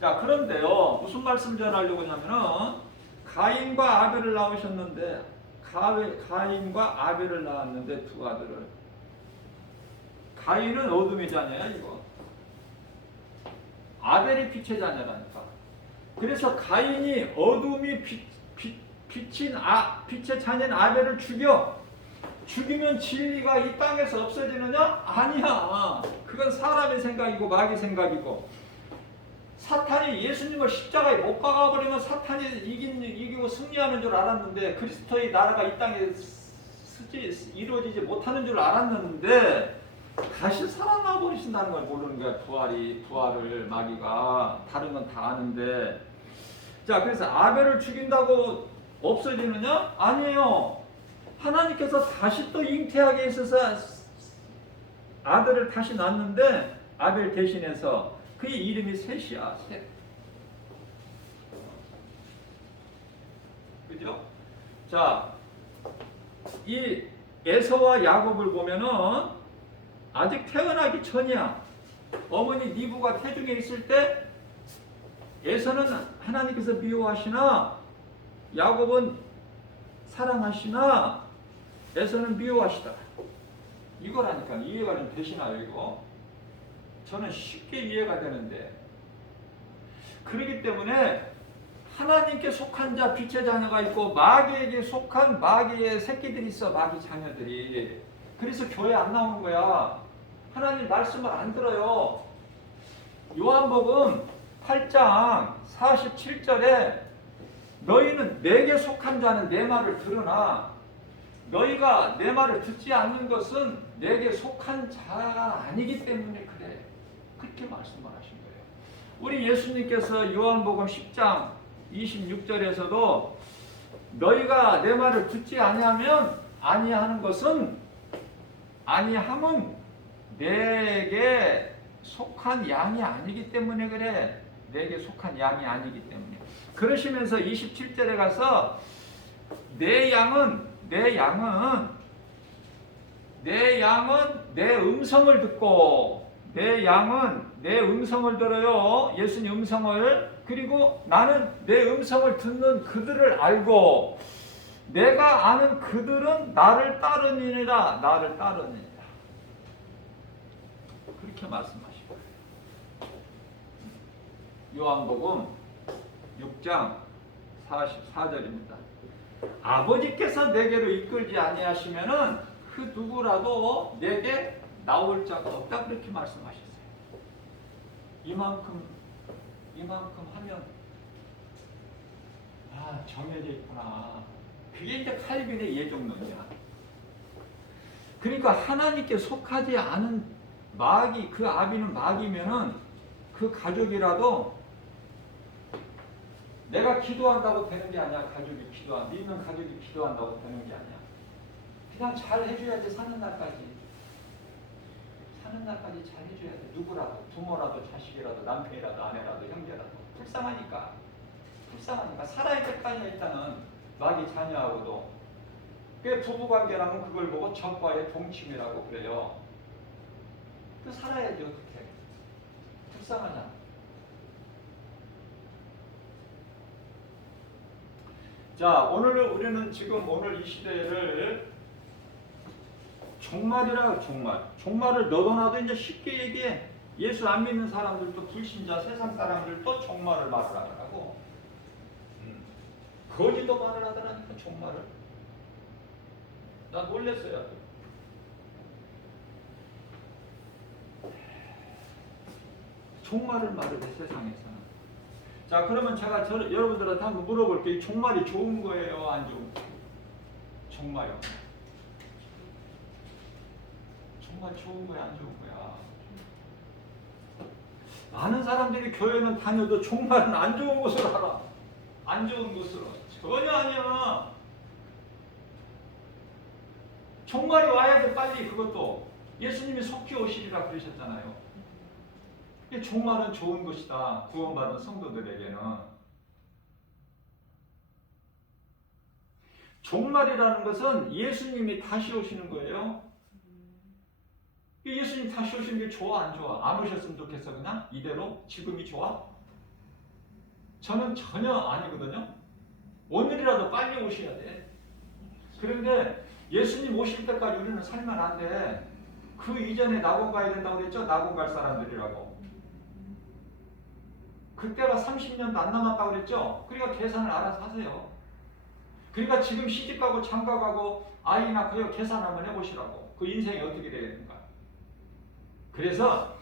자, 그런데요 무슨 말씀 전하려고 하냐면은 가인과 아벨을 낳으셨는데 가인과 아벨을 낳았는데 두 아들을. 가인은 어둠의 자녀야 이거. 아벨이 빛의 자녀라니까. 그래서 가인이 어둠이 빛의 자녀인 아벨을 죽이면 진리가 이 땅에서 없어지느냐? 아니야. 그건 사람의 생각이고 마귀 생각이고, 사탄이 예수님을 십자가에 못 박아버리면 사탄이 이기고 승리하는 줄 알았는데, 그리스도의 나라가 이 땅에 이루어지지 못하는 줄 알았는데 다시 살아나 버리신다는 걸 모르는 거야. 부활을 마귀가. 다른 건 다 아는데. 자, 그래서 아벨을 죽인다고 없어지느냐? 아니에요. 하나님께서 다시 또 잉태하게 있어서 아들을 다시 낳는데, 아벨 대신해서 그의 이름이 셋이야. 셋. 그죠? 자, 이 에서와 야곱을 보면은 아직 태어나기 전이야. 어머니 니브가 태중에 있을 때 에서는 하나님께서 미워하시나 야곱은 사랑하시나 에서는 미워하시다. 이거라니까. 이해가 좀 되시나요 이거? 저는 쉽게 이해가 되는데. 그렇기 때문에 하나님께 속한 자 빛의 자녀가 있고 마귀에게 속한 마귀의 새끼들이 있어. 마귀 자녀들이. 그래서 교회 안 나오는 거야. 하나님 말씀을 안 들어요. 요한복음 8장 47절에 너희는 내게 속한 자는 내 말을 들으나 너희가 내 말을 듣지 않는 것은 내게 속한 자가 아니기 때문에 그래. 그렇게 말씀을 하신 거예요. 우리 예수님께서 요한복음 10장 26절에서도 너희가 내 말을 듣지 아니하면 아니하는 것은 아니함은 내게 속한 양이 아니기 때문에 그래. 내게 속한 양이 아니기 때문에. 그러시면서 27절에 가서 내 양은 내 음성을 듣고 내 양은 내 음성을 들어요. 예수님 음성을. 그리고 나는 내 음성을 듣는 그들을 알고 내가 아는 그들은 나를 따르니라. 나를 따르니라. 그렇게 말씀하시고 요한복음 6장 44절입니다. 아버지께서 내게로 이끌지 아니하시면은 그 누구라도 내게 나올 자가 없다. 그렇게 말씀하셨어요. 이만큼 하면 정해져 있구나. 그게 이제 칼빈의 예정론이야. 그러니까 하나님께 속하지 않은 마귀, 그 아비는 마귀면은 그 가족이라도 내가 기도한다고 되는 게 아니야. 가족이 믿는 가족이 기도한다고 되는 게 아니야. 그냥 잘 해줘야지. 사는 날까지 잘 해줘야 돼. 누구라도, 부모라도, 자식이라도, 남편이라도, 아내라도, 형제라도. 불쌍하니까 살아야 될 거 아니야. 일단은 마귀 자녀하고도. 그 부부관계라면 그걸 보고 적과의 동침이라고 그래요. 그 살아야지. 어떻게 불쌍하잖아. 자, 우리는 지금 오늘 이 시대를 종말을 너도 나도 이제 쉽게 얘기해. 예수 안 믿는 사람들도, 불신자 세상 사람들도 종말을 말을 하더라고. 거짓도 말을 하더라니까. 종말을. 나 놀랬어요. 종말을 말을 해, 세상에서는. 자, 그러면 제가 여러분들한테 한번 물어볼게요. 종말이 좋은 거예요, 안 좋은 거예요? 종말이요. 정말 좋은 거야, 안 좋은 거야? 많은 사람들이 교회는 다녀도 종말은 안 좋은 것으로 알아. 안 좋은 것으로. 전혀 아니야. 종말이 와야 돼, 빨리. 그것도 예수님이 속히 오시리라 그러셨잖아요. 종말은 좋은 것이다. 구원받은 성도들에게는. 종말이라는 것은 예수님이 다시 오시는 거예요. 예수님 다시 오시는 게 좋아, 안 좋아? 안 오셨으면 좋겠어, 그냥? 이대로? 지금이 좋아? 저는 전혀 아니거든요. 오늘이라도 빨리 오셔야 돼. 그런데 예수님 오실 때까지 우리는 살면 안 돼. 그 이전에 낙원 가야 된다고 그랬죠? 낙원 갈 사람들이라고. 그때가 30년도 안 남았다고 그랬죠? 그러니까 계산을 알아서 하세요. 그러니까 지금 시집가고 장가가고 아이 낳고요. 계산 한번 해보시라고. 그 인생이 어떻게 되겠는가. 그래서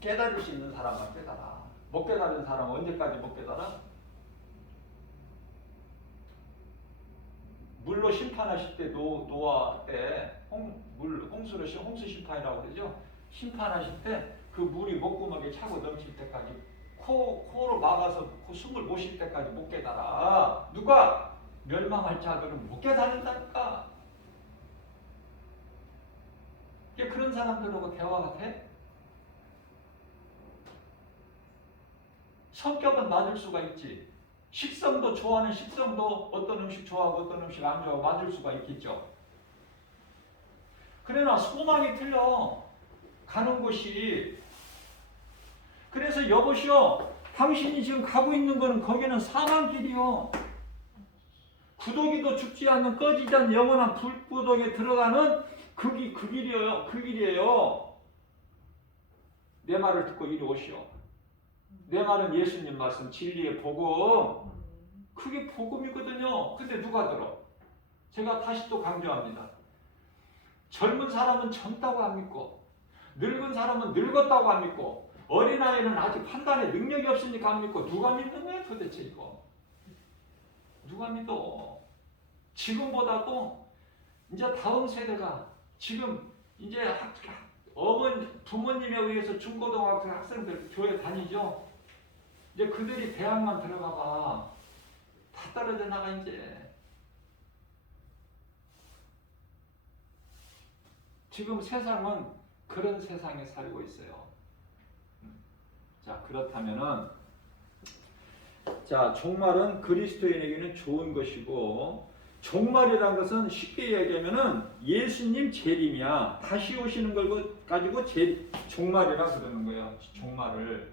깨달을 수 있는 사람은 깨달아. 못 깨달은 사람은 언제까지 못 깨달아? 물로 심판하실 때 노아 때 홍수 심판이라고 그러죠. 심판하실 때 그 물이 목구멍에 차고 넘칠 때까지 코로 막아서 숨을 못 쉴 때까지 못 깨달아. 누가? 멸망할 자들은 못 깨달는다니까. 그런 사람들하고 대화가 돼? 성격은 맞을 수가 있지. 식성도 좋아하는 식성도 어떤 음식 좋아하고 어떤 음식 안 좋아하고 맞을 수가 있겠죠. 그러나 소망이 틀려. 가는 곳이. 그래서 여보시오, 당신이 지금 가고 있는 거는 거기는 사망길이요. 구더기도 죽지 않는 꺼지지 않는 영원한 불구덩이에 들어가는 그 길이에요. 그 길이에요. 내 말을 듣고 이리 오시오. 내 말은 예수님 말씀, 진리의 복음. 그게 복음이거든요. 근데 누가 들어? 제가 다시 또 강조합니다. 젊은 사람은 젊다고 안 믿고, 늙은 사람은 늙었다고 안 믿고, 어린아이는 아직 판단에 능력이 없으니까 안 믿고, 누가 믿는 거예요 도대체 이거? 누가 믿어? 지금보다도 이제 다음 세대가 지금 이제 부모님에 의해서 중고등학생 학생들 교회 다니죠? 이제 그들이 대학만 들어가 봐. 다 떨어져 나가 이제. 지금 세상은 그런 세상에 살고 있어요. 자, 그렇다면은 자, 종말은 그리스도인에게는 좋은 것이고, 종말이라는 것은 쉽게 얘기하면은 예수님 재림이야. 다시 오시는 걸 가지고 종말이라 그러는 거예요. 종말을.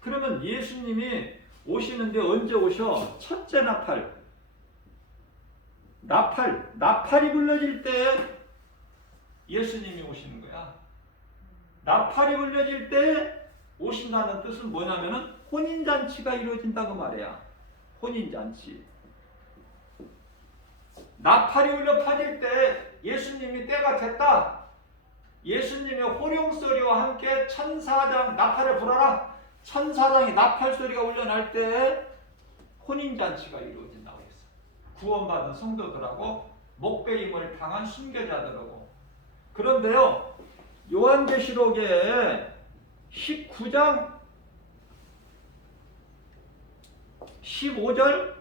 그러면 예수님이 오시는데 언제 오셔? 첫째 나팔이 불러질 때 예수님이 오시는 거야. 나팔이 불려질 때 오신다는 뜻은 뭐냐면은 혼인잔치가 이루어진다고 말이야. 혼인잔치. 나팔이 울려 퍼질 때 예수님이 때가 됐다. 예수님의 호령소리와 함께 천사장 나팔을 불어라. 천사장이 나팔 소리가 울려날 때 혼인잔치가 이루어진다고 했어. 구원받은 성도들하고 목배임을 당한 순교자들하고. 그런데요, 요한계시록에 19장 15절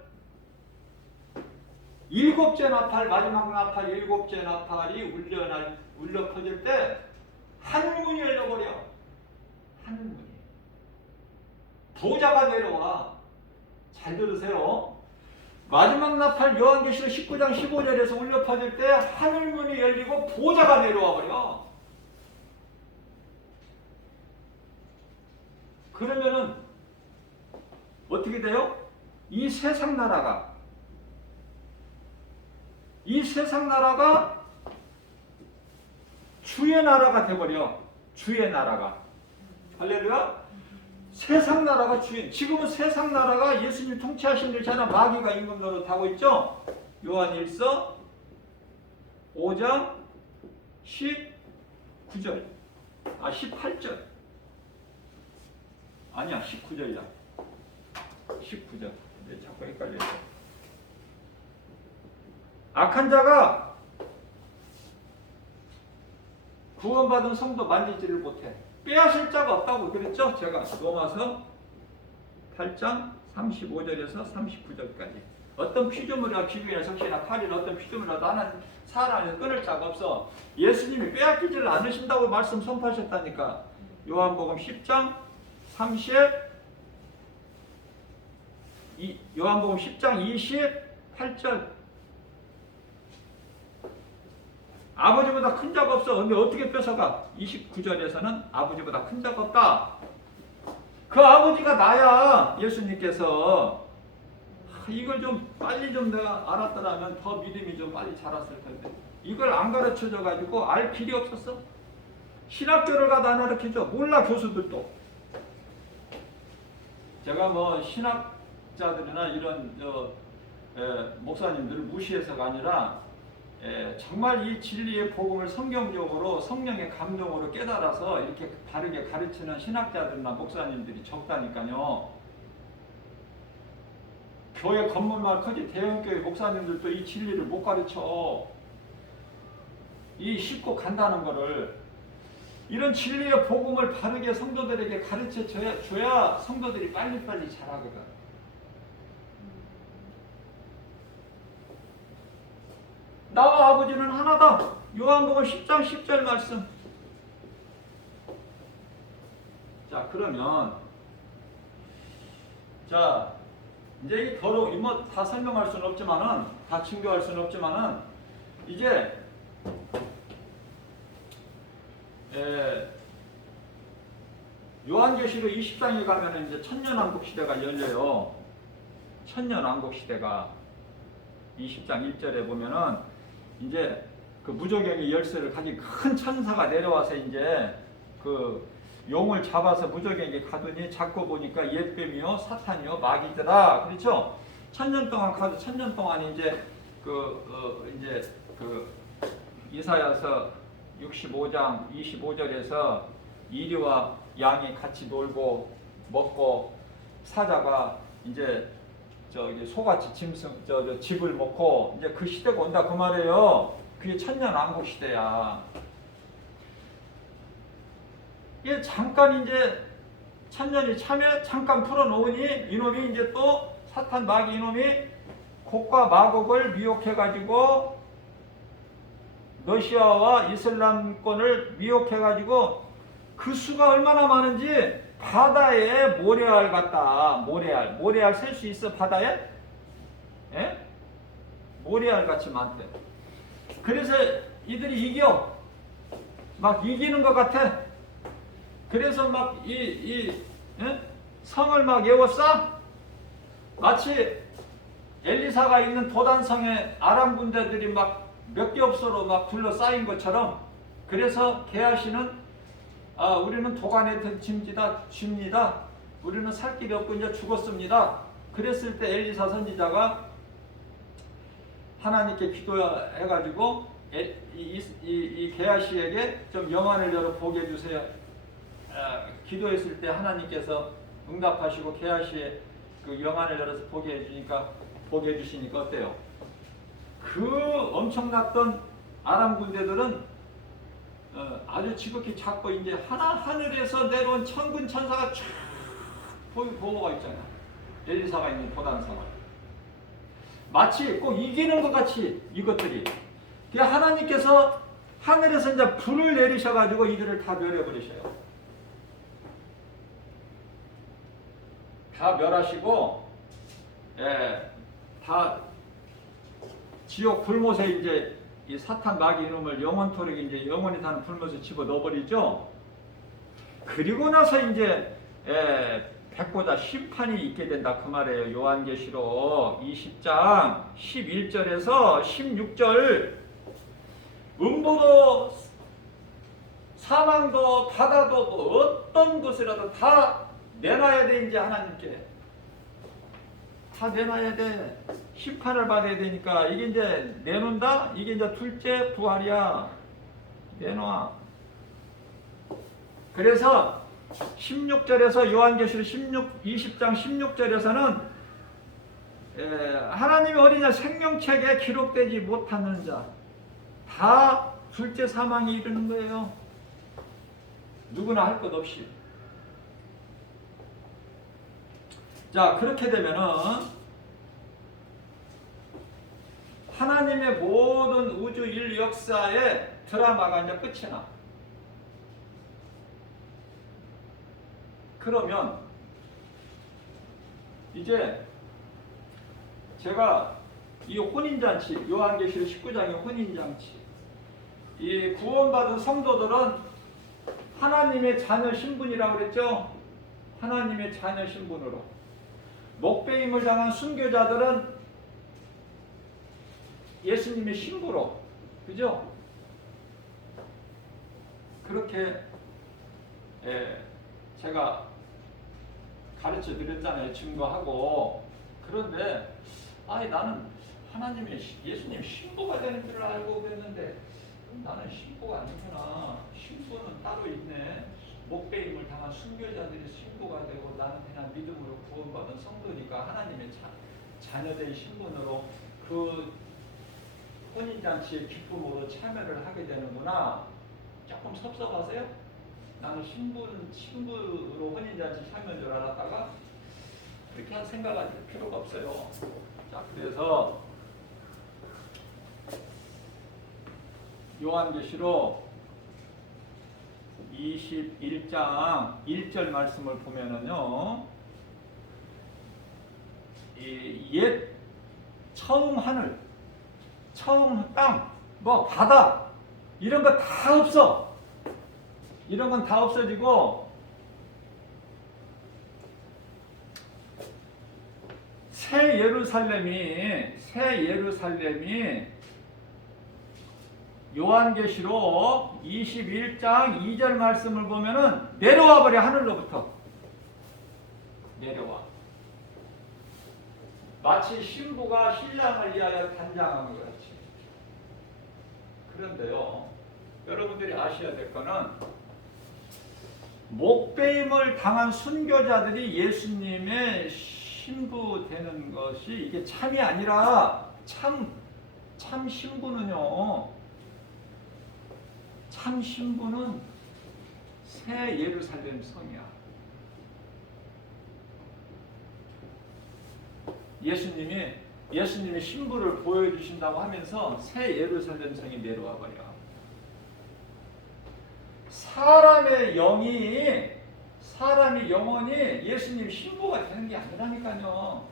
일곱째 나팔, 마지막 나팔, 일곱째 나팔이 울려 퍼질 때 하늘문이 열려버려. 하늘문이. 보좌가 내려와. 잘 들으세요. 마지막 나팔 요한계시록 19장 15절에서 울려 퍼질 때 하늘문이 열리고 보좌가 내려와 버려. 그러면은 어떻게 돼요? 이 세상 나라가 주의 나라가 돼버려. 주의 나라가. 할렐루야. 세상 나라가 주인. 지금은 세상 나라가 예수님 통치하신 데잖아. 마귀가 임금 노릇하고 있죠. 요한일서 5장 19절 18절 아니야 19절이야. 19절. 왜 자꾸 헷갈려. 악한 자가 구원받은 성도 만지지를 못해. 빼앗을 자가 없다고 그랬죠? 제가 로마서 8장 35절에서 39절까지. 어떤 피조물이나 기둥이나 석시나 칼이나 어떤 피조물이라도 하나는 사람에서 끊을 자가 없어. 예수님이 빼앗기지를 않으신다고 말씀 선포하셨다니까. 요한복음 10장 요한복음 10장 28절. 아버지보다 큰 자가 없어. 근데 어떻게 뺏어가? 29절에서는 아버지보다 큰 자가 없다. 그 아버지가 나야. 예수님께서 이걸 좀 빨리 좀 내가 알았더라면 더 믿음이 좀 빨리 자랐을 텐데 이걸 안 가르쳐줘 가지고 알 필요 없었어. 신학교를 가도 안 가르쳐줘. 몰라 교수들도. 제가 뭐 신학자들이나 이런 목사님들을 무시해서가 아니라 정말 이 진리의 복음을 성경적으로 성령의 감동으로 깨달아서 이렇게 바르게 가르치는 신학자들이나 목사님들이 적다니까요. 교회 건물만 커지 대형교회 목사님들도 이 진리를 못 가르쳐. 이 쉽고 간다는 거를. 이런 진리의 복음을 바르게 성도들에게 가르쳐 줘야 성도들이 빨리빨리 자라거든. 나와 아버지는 하나다. 요한복음 10장 10절 말씀. 자, 그러면 자, 이제 이 더러운 뭐 다 설명할 수는 없지만은 다 증거할 수는 없지만은 이제 요한계시록 20장에 가면은 이제 천년왕국 시대가 열려요. 천년왕국 시대가 20장 1절에 보면은 이제 그 무저갱이 열쇠를 가진 큰 천사가 내려와서 이제 그 용을 잡아서 무저갱이 가더니 잡고 보니까 옛뱀이요 사탄이요 마귀더라. 그렇죠? 천년 동안 가도 천년 동안 이제 이사야서 65장 25절에서 이리와 양이 같이 놀고 먹고 사자가 이제 소같이 집을 먹고 이제 그 시대가 온다 그 말이에요. 그게 천년왕국 시대야. 이게 잠깐 이제 천년이 참에 잠깐 풀어놓으니 이놈이 이제 또 사탄 마귀 이놈이 곡과 마곡을 미혹해가지고 러시아와 이슬람권을 미혹해가지고 그 수가 얼마나 많은지 바다에 모래알 같다. 모래알 셀 수 있어 바다에? 예? 모래알 같이 많대. 그래서 이들이 이겨. 막 이기는 것 같아. 그래서 막 성을 막 에워싸? 마치 엘리사가 있는 도단성에 아람 군대들이 막 몇 개 없어로 막 둘러싸인 것처럼. 그래서 게하시는 우리는 도간에 집니다. 우리는 살 길이 없고 이제 죽었습니다. 그랬을 때 엘리사 선지자가 하나님께 기도해가지고 이 게하시에게 좀 영안을 열어 보게 해주세요. 기도했을 때 하나님께서 응답하시고 게하시의 그 영안을 열어서 보게 해주시니까 어때요? 그 엄청났던 아람 군대들은 아주 지극히 작고 이제 하늘에서 내려온 천군 천사가 쫙 보호가 있잖아. 엘리사가 있는 도단성을 마치 꼭 이기는 것 같이 이것들이. 하나님께서 하늘에서 이제 불을 내리셔가지고 이들을 다 멸해버리셔요. 다 멸하시고, 다 지옥 불못에 이제 이 사탄 마귀 이놈을 영원토록 이제 영원히 사는 불못에 집어 넣어버리죠. 그리고 나서 이제 백보다 심판이 있게 된다 그 말이에요. 요한계시록 20장 11절에서 16절. 음부도 사망도 바다도 어떤 곳이라도 다 내놔야 돼. 이제 하나님께 다 내놔야 돼. 심판을 받아야 되니까. 이게 이제 내놓는다? 이게 이제 둘째 부활이야. 내놔. 그래서 16절에서 요한계시록 20장 16절에서는 하나님의 어린자 생명책에 기록되지 못하는 자 다 둘째 사망에 이르는 거예요. 누구나 할 것 없이. 자, 그렇게 되면은 하나님의 모든 우주 인류 역사의 드라마가 이제 끝이 나. 그러면 이제 제가 이 혼인잔치, 요한계시록 19장의 혼인잔치, 이 구원받은 성도들은 하나님의 자녀 신분이라고 그랬죠. 하나님의 자녀 신분으로 목배임을 당한 순교자들은 예수님의 신부로, 그죠? 그렇게 제가 가르쳐 드렸잖아요. 증거하고. 그런데 나는 하나님의 예수님 신부가 되는 줄 알고 그랬는데 나는 신부가 아니구나. 신부는 따로 있네. 목배임을 당한 순교자들이 신부가 되고 나는 그냥 믿음으로 구원받은 성도니까 하나님의 자녀된 신분으로 그 혼인잔치의 기쁨으로 참여를 하게 되는구나. 조금 섭섭하세요? 나는 신부로 혼인잔치 참여인 줄 알았다가 그렇게 생각할 필요가 없어요. 자, 그래서 요한계시록 21장 1절 말씀을 보면은요, 옛 처음 하늘, 처음 땅, 뭐 바다 이런 거 다 없어. 이런 건 다 없어지고 새 예루살렘이 요한계시록 21장 2절 말씀을 보면은 내려와 버려. 하늘로부터 내려와. 마치 신부가 신랑을 위하여 단장한 것 같이. 그런데요, 여러분들이 아셔야 될 거는 목배임을 당한 순교자들이 예수님의 신부 되는 것이 이게 참이 아니라 참 신부는요, 참 신부는 새 예루살렘 성이야. 예수님이 신부를 보여주신다고 하면서 새 예루살렘 성이 내려와 버려. 사람의 영혼이 예수님 신부가 되는 게 아니라니까요.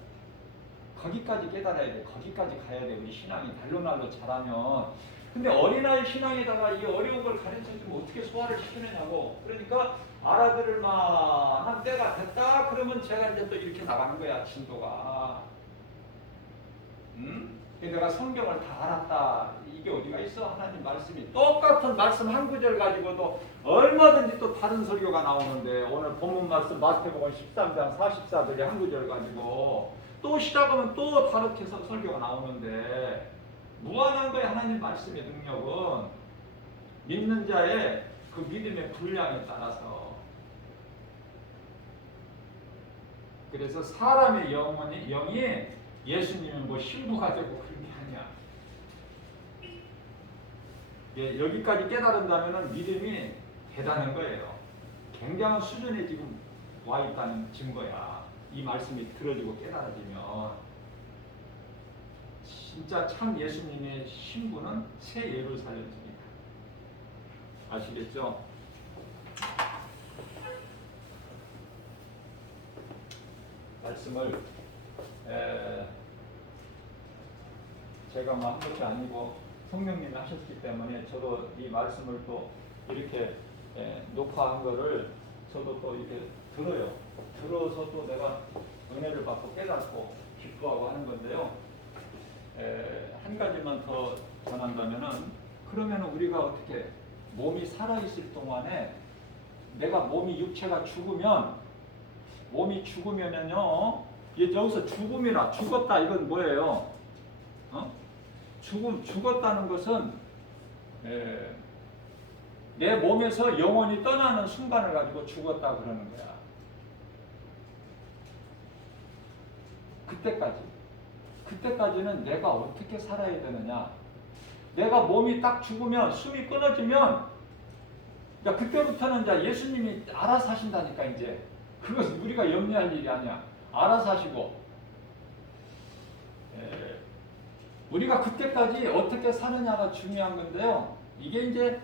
거기까지 깨달아야 돼. 거기까지 가야 돼. 우리 신앙이 날로 자라면. 근데 어린아이 신앙에다가 이 어려운 걸 가르쳐주면 어떻게 소화를 시키느냐고. 그러니까 알아들을 만한 때가 됐다. 그러면 제가 이제 또 이렇게 나가는 거야. 진도가. 내가 성경을 다 알았다. 이게 어디가 있어? 하나님 말씀이 똑같은 말씀 한 구절 가지고도 얼마든지 또 다른 설교가 나오는데, 오늘 본문 말씀 마태복음 13장 44절에 한 구절 가지고 또 시작하면 또 다르게 설교가 나오는데, 무한한 거예요. 하나님 말씀의 능력은 믿는 자의 그 믿음의 분량에 따라서. 그래서 사람의 영이 예수님은 뭐 신부가 되고 그런 게 아니야. 여기까지 깨달은다면 믿음이 대단한 거예요. 굉장한 수준에 지금 와 있다는 증거야. 이 말씀이 들어지고 깨달아지면 진짜 참 예수님의 신부는 새 예루살렘입니다. 아시겠죠? 말씀을 제가 한 것이 아니고 성령님이 하셨기 때문에 저도 이 말씀을 또 이렇게 녹화한 거를 저도 또 이렇게 들어요. 들어서 또 내가 은혜를 받고 깨닫고 기뻐하고 하는 건데요. 한 가지만 더 전한다면은, 그러면 우리가 어떻게 몸이 살아있을 동안에 내가 몸이 육체가 몸이 죽으면은요, 여기서 죽음이나 죽었다 이건 뭐예요? 죽었다는 것은 내 몸에서 영혼이 떠나는 순간을 가지고 죽었다 그러는 거야. 그때까지는 내가 어떻게 살아야 되느냐? 내가 몸이 딱 죽으면, 숨이 끊어지면, 그때부터는 예수님이 알아서 하신다니까. 이제 그것은 우리가 염려할 일이 아니야. 알아서 하시고, 우리가 그때까지 어떻게 사느냐가 중요한 건데요. 이게 이제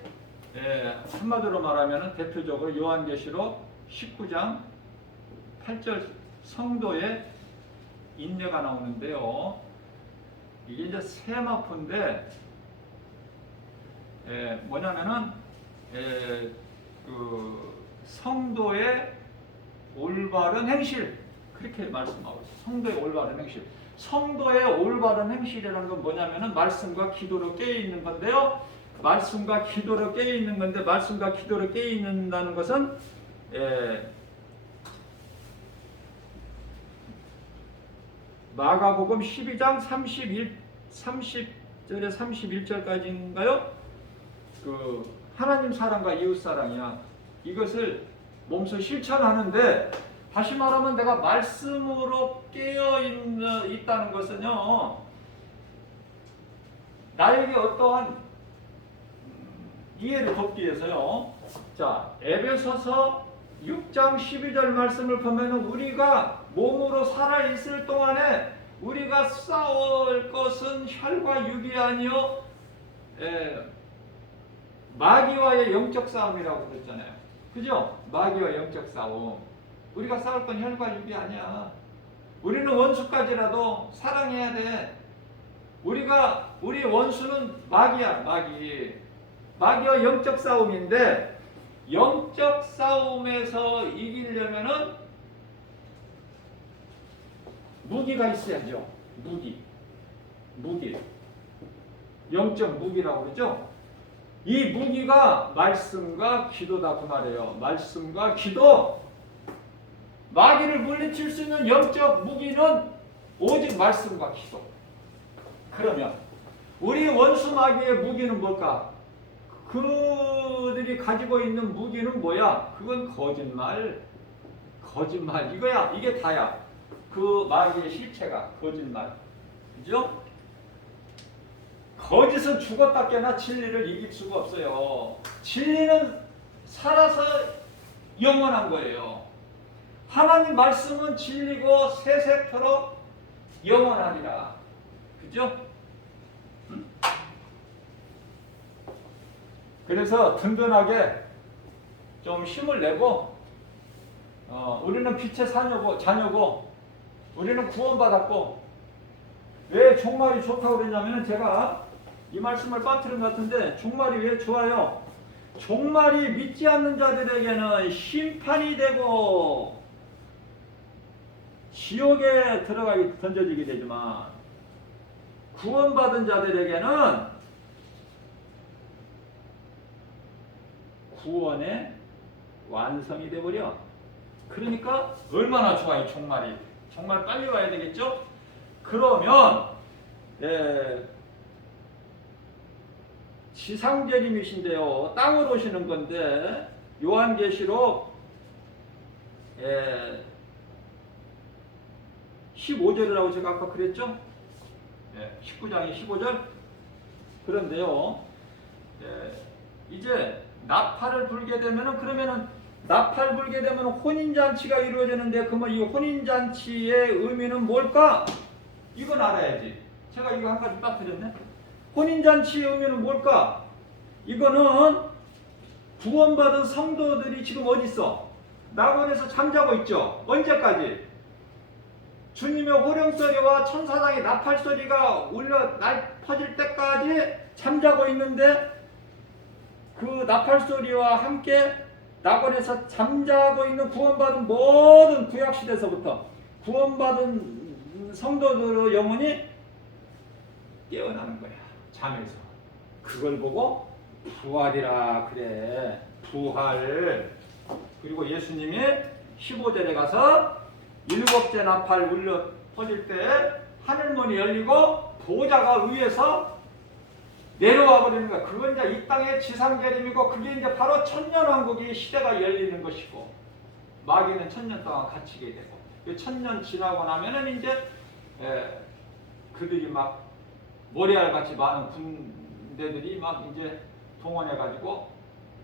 한마디로 말하면 대표적으로 요한계시록 19장 8절 성도의 인내가 나오는데요. 이게 이제 세마포인데 뭐냐면은 그 성도의 올바른 행실, 그렇게 말씀하고 있어요. 성도의 올바른 행실. 성도의 올바른 행실이라는 건 뭐냐면은 말씀과 기도로 깨어 있는 건데요. 말씀과 기도로 깨어 있는 건데 말씀과 기도로 깨어 있는다는 것은 마가복음 12장 30절에 31절까지인가요? 그 하나님 사랑과 이웃 사랑이야. 이것을 몸소 실천하는데 다시 말하면 내가 말씀으로 깨어 있다는 것은요. 나에게 어떠한 이해를 돕기 위해서요. 자, 에베소서 6장 12절 말씀을 보면은 우리가 몸으로 살아 있을 동안에 우리가 싸울 것은 혈과 육이 아니요 마귀와의 영적 싸움이라고 그랬잖아요. 그죠? 마귀와 영적 싸움. 우리가 싸울 건 혈과 육이 아니야. 우리는 원수까지라도 사랑해야 돼. 우리 원수는 마귀야, 마귀. 마귀와 영적 싸움인데 영적 싸움에서 이기려면은 무기가 있어야죠. 무기. 영적 무기라고 그러죠. 이 무기가 말씀과 기도다 그 말이에요. 말씀과 기도. 마귀를 물리칠 수 있는 영적 무기는 오직 말씀과 기도. 그러면 우리 원수 마귀의 무기는 뭘까? 그들이 가지고 있는 무기는 뭐야? 그건 거짓말 이거야. 이게 다야. 그 마귀의 실체가 거짓말. 그죠? 거짓은 죽었다 깨나 진리를 이길 수가 없어요. 진리는 살아서 영원한 거예요. 하나님 말씀은 진리고 세세토록 영원하리라. 그죠? 그래서 든든하게 좀 힘을 내고 우리는 빛의 자녀고 우리는 구원받았고 왜 종말이 좋다고 그랬냐면 제가 이 말씀을 빠뜨린 것 같은데 종말이 왜 좋아요? 종말이 믿지 않는 자들에게는 심판이 되고 지옥에 던져지게 되지만 구원받은 자들에게는 구원의 완성이 되버려. 그러니까 얼마나 좋아요 종말이. 정말 빨리 와야 되겠죠? 그러면 지상재림이신데요. 땅으로 오시는 건데 요한계시록 15절이라고 제가 아까 그랬죠? 19장이 15절. 그런데요. 이제 나팔을 불게 되면은 그러면은 나팔 불게 되면 혼인잔치가 이루어지는데 그러면 이 혼인잔치의 의미는 뭘까? 이건 알아야지. 제가 이거 한 가지 빠뜨렸네. 혼인잔치의 의미는 뭘까? 이거는 구원받은 성도들이 지금 어디 있어? 낙원에서 잠자고 있죠. 언제까지? 주님의 호령소리와 천사장의 나팔소리가 울려 퍼질 때까지 잠자고 있는데 그 나팔소리와 함께 낙원에서 잠자고 있는 구원받은 모든 구약시대에서부터 구원받은 성도들의 영혼이 깨어나는 거야. 잠에서. 그걸 보고 부활이라 그래. 부활. 그리고 예수님이 15절에 가서 일곱째 나팔 울려 퍼질 때 하늘문이 열리고 보좌가 위에서 내려와 버리는 거야. 그건 이제 이 땅의 지상재림이고 그게 이제 바로 천년왕국의 시대가 열리는 것이고 마귀는 천년 동안 갇히게 되고 그 천년 지나고 나면은 이제 그들이 막 모래알같이 많은 군대들이 막 이제 동원해가지고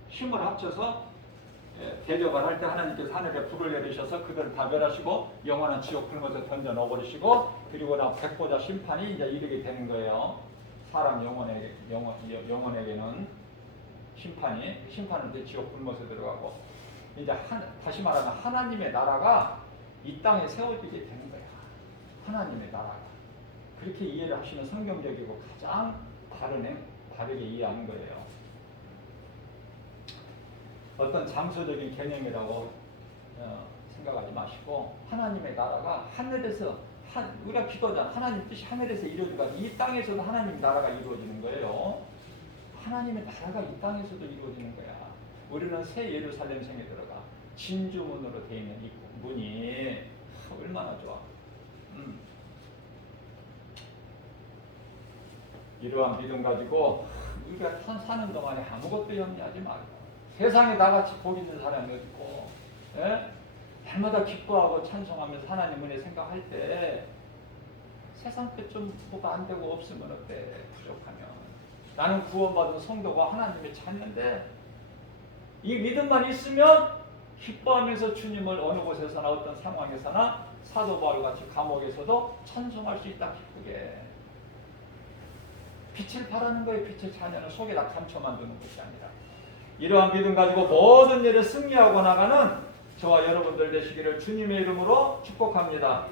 힘을 합쳐서 대적을 할 때 하나님께서 하늘에 불을 내리셔서 그들을 다 멸하시고 영원한 지옥 불못에 던져 넣어버리시고 그리고 나 백보자 심판이 이제 이르게 되는 거예요. 사람 영혼에게는 심판은 돼 지옥 불못에 들어가고 이제 다시 말하면 하나님의 나라가 이 땅에 세워지게 되는 거야. 하나님의 나라가. 그렇게 이해를 하시면 성경적이고 가장 바르게 이해하는 거예요. 어떤 장소적인 개념이라고 생각하지 마시고 하나님의 나라가 하늘에서 우리가 기도하잖아. 하나님 뜻이 하늘에서 이루어지고 이 땅에서도 하나님 나라가 이루어지는 거예요. 하나님의 나라가 이 땅에서도 이루어지는 거야. 우리는 새 예루살렘 성에 들어가 진주문으로 되어 있는 이 문이 얼마나 좋아. 이러한 믿음 가지고 우리가 사는 동안에 아무것도 염려하지 말고 세상에 나같이 복 있는 사람이 어디 있고 해마다 기뻐하고 찬송하면서 하나님 은혜 생각할 때 세상 때 좀 뭐가 안 되고 없으면 어때? 부족하면 나는 구원받은 성도가 하나님을 찾는데 이 믿음만 있으면 기뻐하면서 주님을 어느 곳에서나 어떤 상황에서나 사도 바울과 같이 감옥에서도 찬송할 수 있다. 기쁘게 빛을 발하는 거예요. 빛의 자녀는 속에다 감춰만 두는 것이 아니라 이러한 믿음 가지고 모든 일에 승리하고 나가는 저와 여러분들 되시기를 주님의 이름으로 축복합니다.